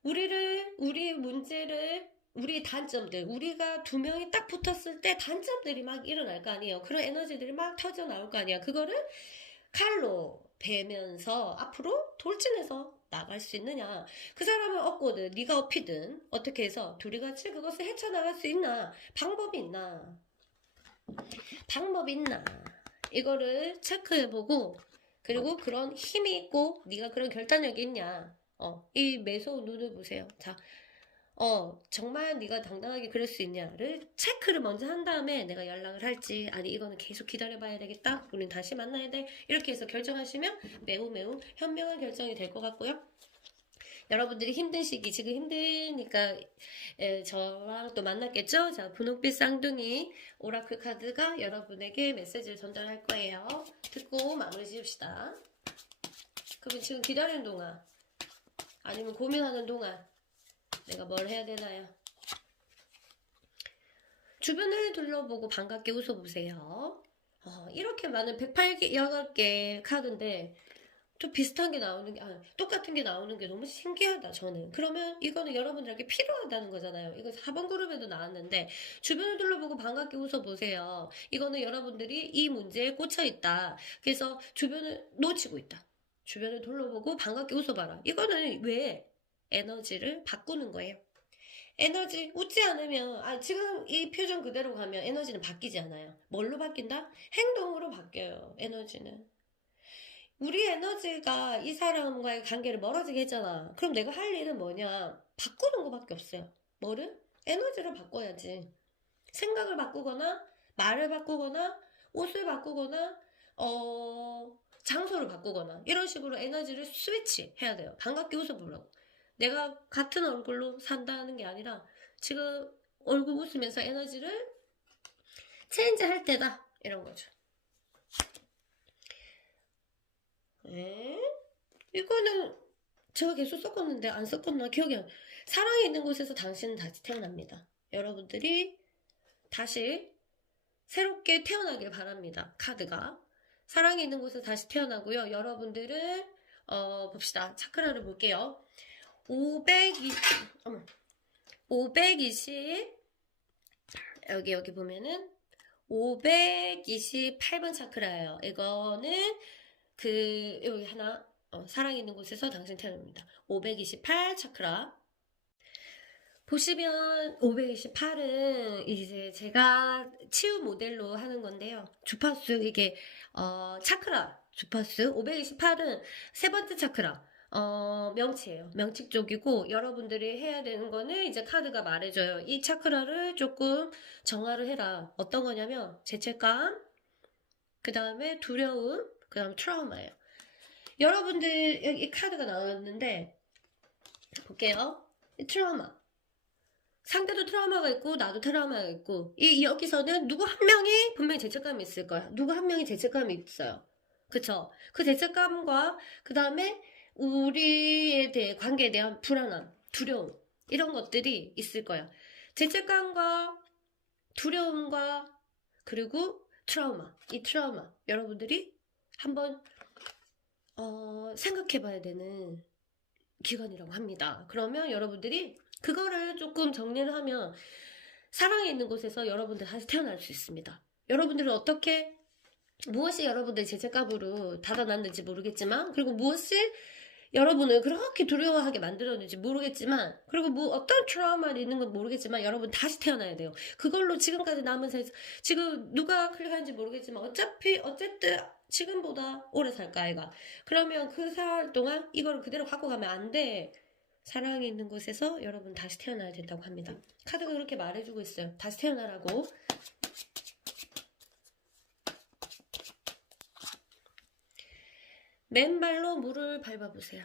우리 문제를 우리 단점들, 우리가 두 명이 딱 붙었을 때 단점들이 막 일어날 거 아니에요. 그런 에너지들이 막 터져 나올 거 아니야. 그거를 칼로 베면서 앞으로 돌진해서 나갈 수 있느냐. 그 사람을 얻거든 네가 업히든 어떻게 해서 둘이 같이 그것을 헤쳐나갈 수 있나. 방법이 있나. 이거를 체크해보고 그리고 그런 힘이 있고 네가 그런 결단력이 있냐. 이 매소 눈을 보세요. 자, 정말 네가 당당하게 그럴 수 있냐를 체크를 먼저 한 다음에 내가 연락을 할지 아니 이거는 계속 기다려봐야 되겠다. 우린 다시 만나야 돼. 이렇게 해서 결정하시면 매우 현명한 결정이 될 것 같고요. 여러분들이 힘든 시기 지금 힘드니까 저랑 또 만났겠죠? 자, 분홍빛 쌍둥이 오라클 카드가 여러분에게 메시지를 전달할 거예요. 듣고 마무리 지읍시다. 그러면 지금 기다리는 동안 아니면 고민하는 동안 내가 뭘 해야 되나요? 주변을 둘러보고 반갑게 웃어보세요. 이렇게 많은 108개 카드인데 또 비슷한 게 나오는 게 똑같은 게 나오는 게 너무 신기하다 저는. 그러면 이거는 여러분들에게 필요하다는 거잖아요. 이거 4번 그룹에도 나왔는데 주변을 둘러보고 반갑게 웃어보세요. 이거는 여러분들이 이 문제에 꽂혀 있다. 그래서 주변을 놓치고 있다. 주변을 둘러보고 반갑게 웃어봐라. 이거는 왜 에너지를 바꾸는 거예요. 에너지 웃지 않으면 지금 이 표정 그대로 가면 에너지는 바뀌지 않아요. 뭘로 바뀐다? 행동으로 바뀌어요. 에너지는. 우리 에너지가 이 사람과의 관계를 멀어지게 했잖아. 그럼 내가 할 일은 뭐냐? 바꾸는 것밖에 없어요. 뭐를? 에너지를 바꿔야지. 생각을 바꾸거나 말을 바꾸거나 옷을 바꾸거나 장소를 바꾸거나 이런 식으로 에너지를 스위치 해야 돼요. 반갑게 웃어보려고. 내가 같은 얼굴로 산다는 게 아니라 지금 얼굴 웃으면서 에너지를 체인지 할 때다. 이런 거죠. 이거는 제가 계속 썼었는데 안 썼었나 기억이 안. 사랑이 있는 곳에서 당신은 다시 태어납니다. 여러분들이 다시 새롭게 태어나길 바랍니다. 카드가 사랑이 있는 곳에서 다시 태어나고요. 여러분들은 봅시다. 차크라를 볼게요. 520 여기 보면은 528번 차크라예요. 이거는 여기 하나 사랑 있는 곳에서 당신 태어납니다. 528 차크라 보시면 528은 이제 제가 치유 모델로 하는 건데요. 주파수 이게 차크라 주파수 528은 세 번째 차크라 명치예요. 명치 쪽이고 여러분들이 해야 되는 거는 이제 카드가 말해줘요. 이 차크라를 조금 정화를 해라. 어떤 거냐면 죄책감, 그 다음에 두려움, 그 다음에 트라우마예요. 여러분들 여기 이 카드가 나왔는데 볼게요. 트라우마. 상대도 트라우마가 있고 나도 트라우마가 있고 여기서는 누구 한 명이 분명히 죄책감이 있을 거야. 누구 한 명이 죄책감이 있어요. 그쵸? 그 죄책감과 그 다음에 우리에 대해 관계에 대한 불안함, 두려움 이런 것들이 있을 거야. 죄책감과 두려움과 그리고 트라우마, 이 트라우마 여러분들이 한번 생각해 봐야 되는 기간이라고 합니다. 그러면 여러분들이 그거를 조금 정리를 하면 사랑이 있는 곳에서 여러분들 다시 태어날 수 있습니다. 여러분들은 무엇이 여러분들의 죄책감으로 닫아놨는지 모르겠지만 그리고 무엇을 여러분을 그렇게 두려워하게 만들었는지 모르겠지만, 그리고 뭐 어떤 트라우마가 있는 건 모르겠지만, 여러분 다시 태어나야 돼요. 그걸로 지금까지 남은 세, 지금 누가 클릭하는지 모르겠지만, 어쨌든 지금보다 오래 살까, 아이가. 그러면 그 살 동안 이걸 그대로 갖고 가면 안 돼. 사랑이 있는 곳에서 여러분 다시 태어나야 된다고 합니다. 카드가 그렇게 말해주고 있어요. 다시 태어나라고. 맨발로 물을 밟아보세요.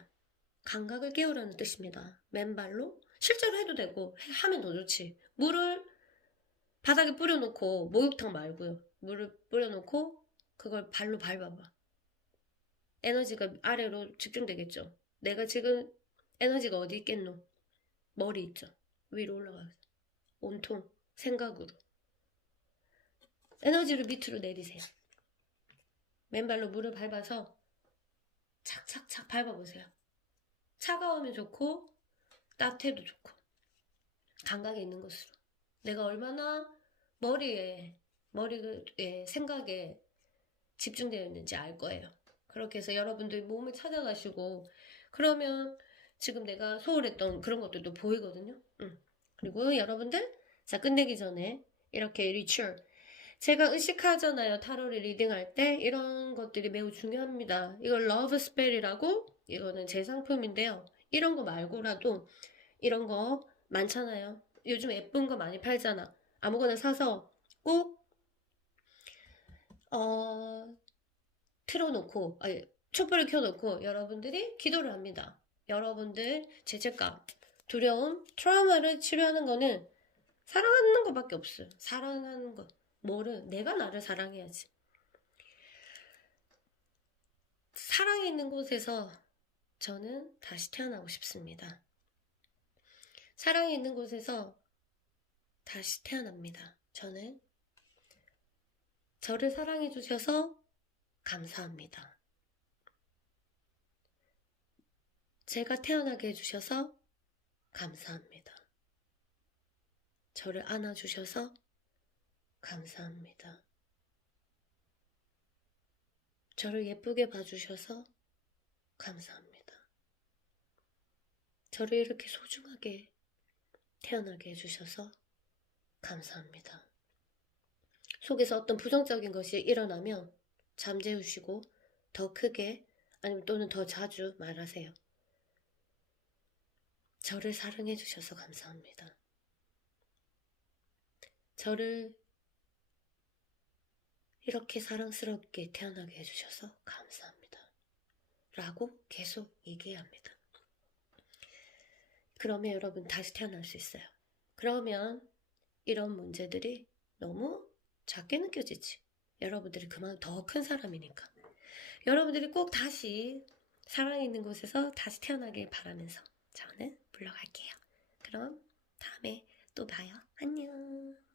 감각을 깨우라는 뜻입니다. 맨발로 실제로 해도 되고 하면 더 좋지. 물을 바닥에 뿌려놓고, 목욕탕 말고요. 물을 뿌려놓고 그걸 발로 밟아봐. 에너지가 아래로 집중되겠죠. 내가 지금 에너지가 어디 있겠노? 머리 있죠. 위로 올라가서 온통 생각으로 에너지를 밑으로 내리세요. 맨발로 물을 밟아서 착착착 밟아보세요. 차가우면 좋고 따뜻해도 좋고 감각이 있는 것으로. 내가 얼마나 머리에 생각에 집중되어 있는지 알 거예요. 그렇게 해서 여러분들 몸을 찾아가시고, 그러면 지금 내가 소홀했던 그런 것들도 보이거든요. 그리고 여러분들, 자, 끝내기 전에 이렇게 리추얼, 제가 의식하잖아요. 타로를 리딩할 때 이런 것들이 매우 중요합니다. 이걸 러브 스펠이라고, 이거는 제 상품인데요. 이런 거 말고라도 이런 거 많잖아요. 요즘 예쁜 거 많이 팔잖아. 아무거나 사서 꼭 틀어놓고, 아니, 촛불을 켜놓고 여러분들이 기도를 합니다. 여러분들 죄책감, 두려움, 트라우마를 치료하는 거는 사랑하는 것밖에 없어요. 사랑하는 것. 뭐를? 내가 나를 사랑해야지. 사랑이 있는 곳에서 저는 다시 태어나고 싶습니다. 사랑이 있는 곳에서 다시 태어납니다. 저는 저를 사랑해 주셔서 감사합니다. 제가 태어나게 해주셔서 감사합니다. 저를 안아주셔서 감사합니다. 저를 예쁘게 봐주셔서 감사합니다. 저를 이렇게 소중하게 태어나게 해주셔서 감사합니다. 속에서 어떤 부정적인 것이 일어나면 잠재우시고 더 크게 아니면 또는 더 자주 말하세요. 저를 사랑해 주셔서 감사합니다. 저를 이렇게 사랑스럽게 태어나게 해주셔서 감사합니다. 라고 계속 얘기합니다. 그러면 여러분 다시 태어날 수 있어요. 그러면 이런 문제들이 너무 작게 느껴지지. 여러분들이 그만 더 큰 사람이니까. 여러분들이 꼭 다시 사랑이 있는 곳에서 다시 태어나길 바라면서 저는 물러갈게요. 그럼 다음에 또 봐요. 안녕.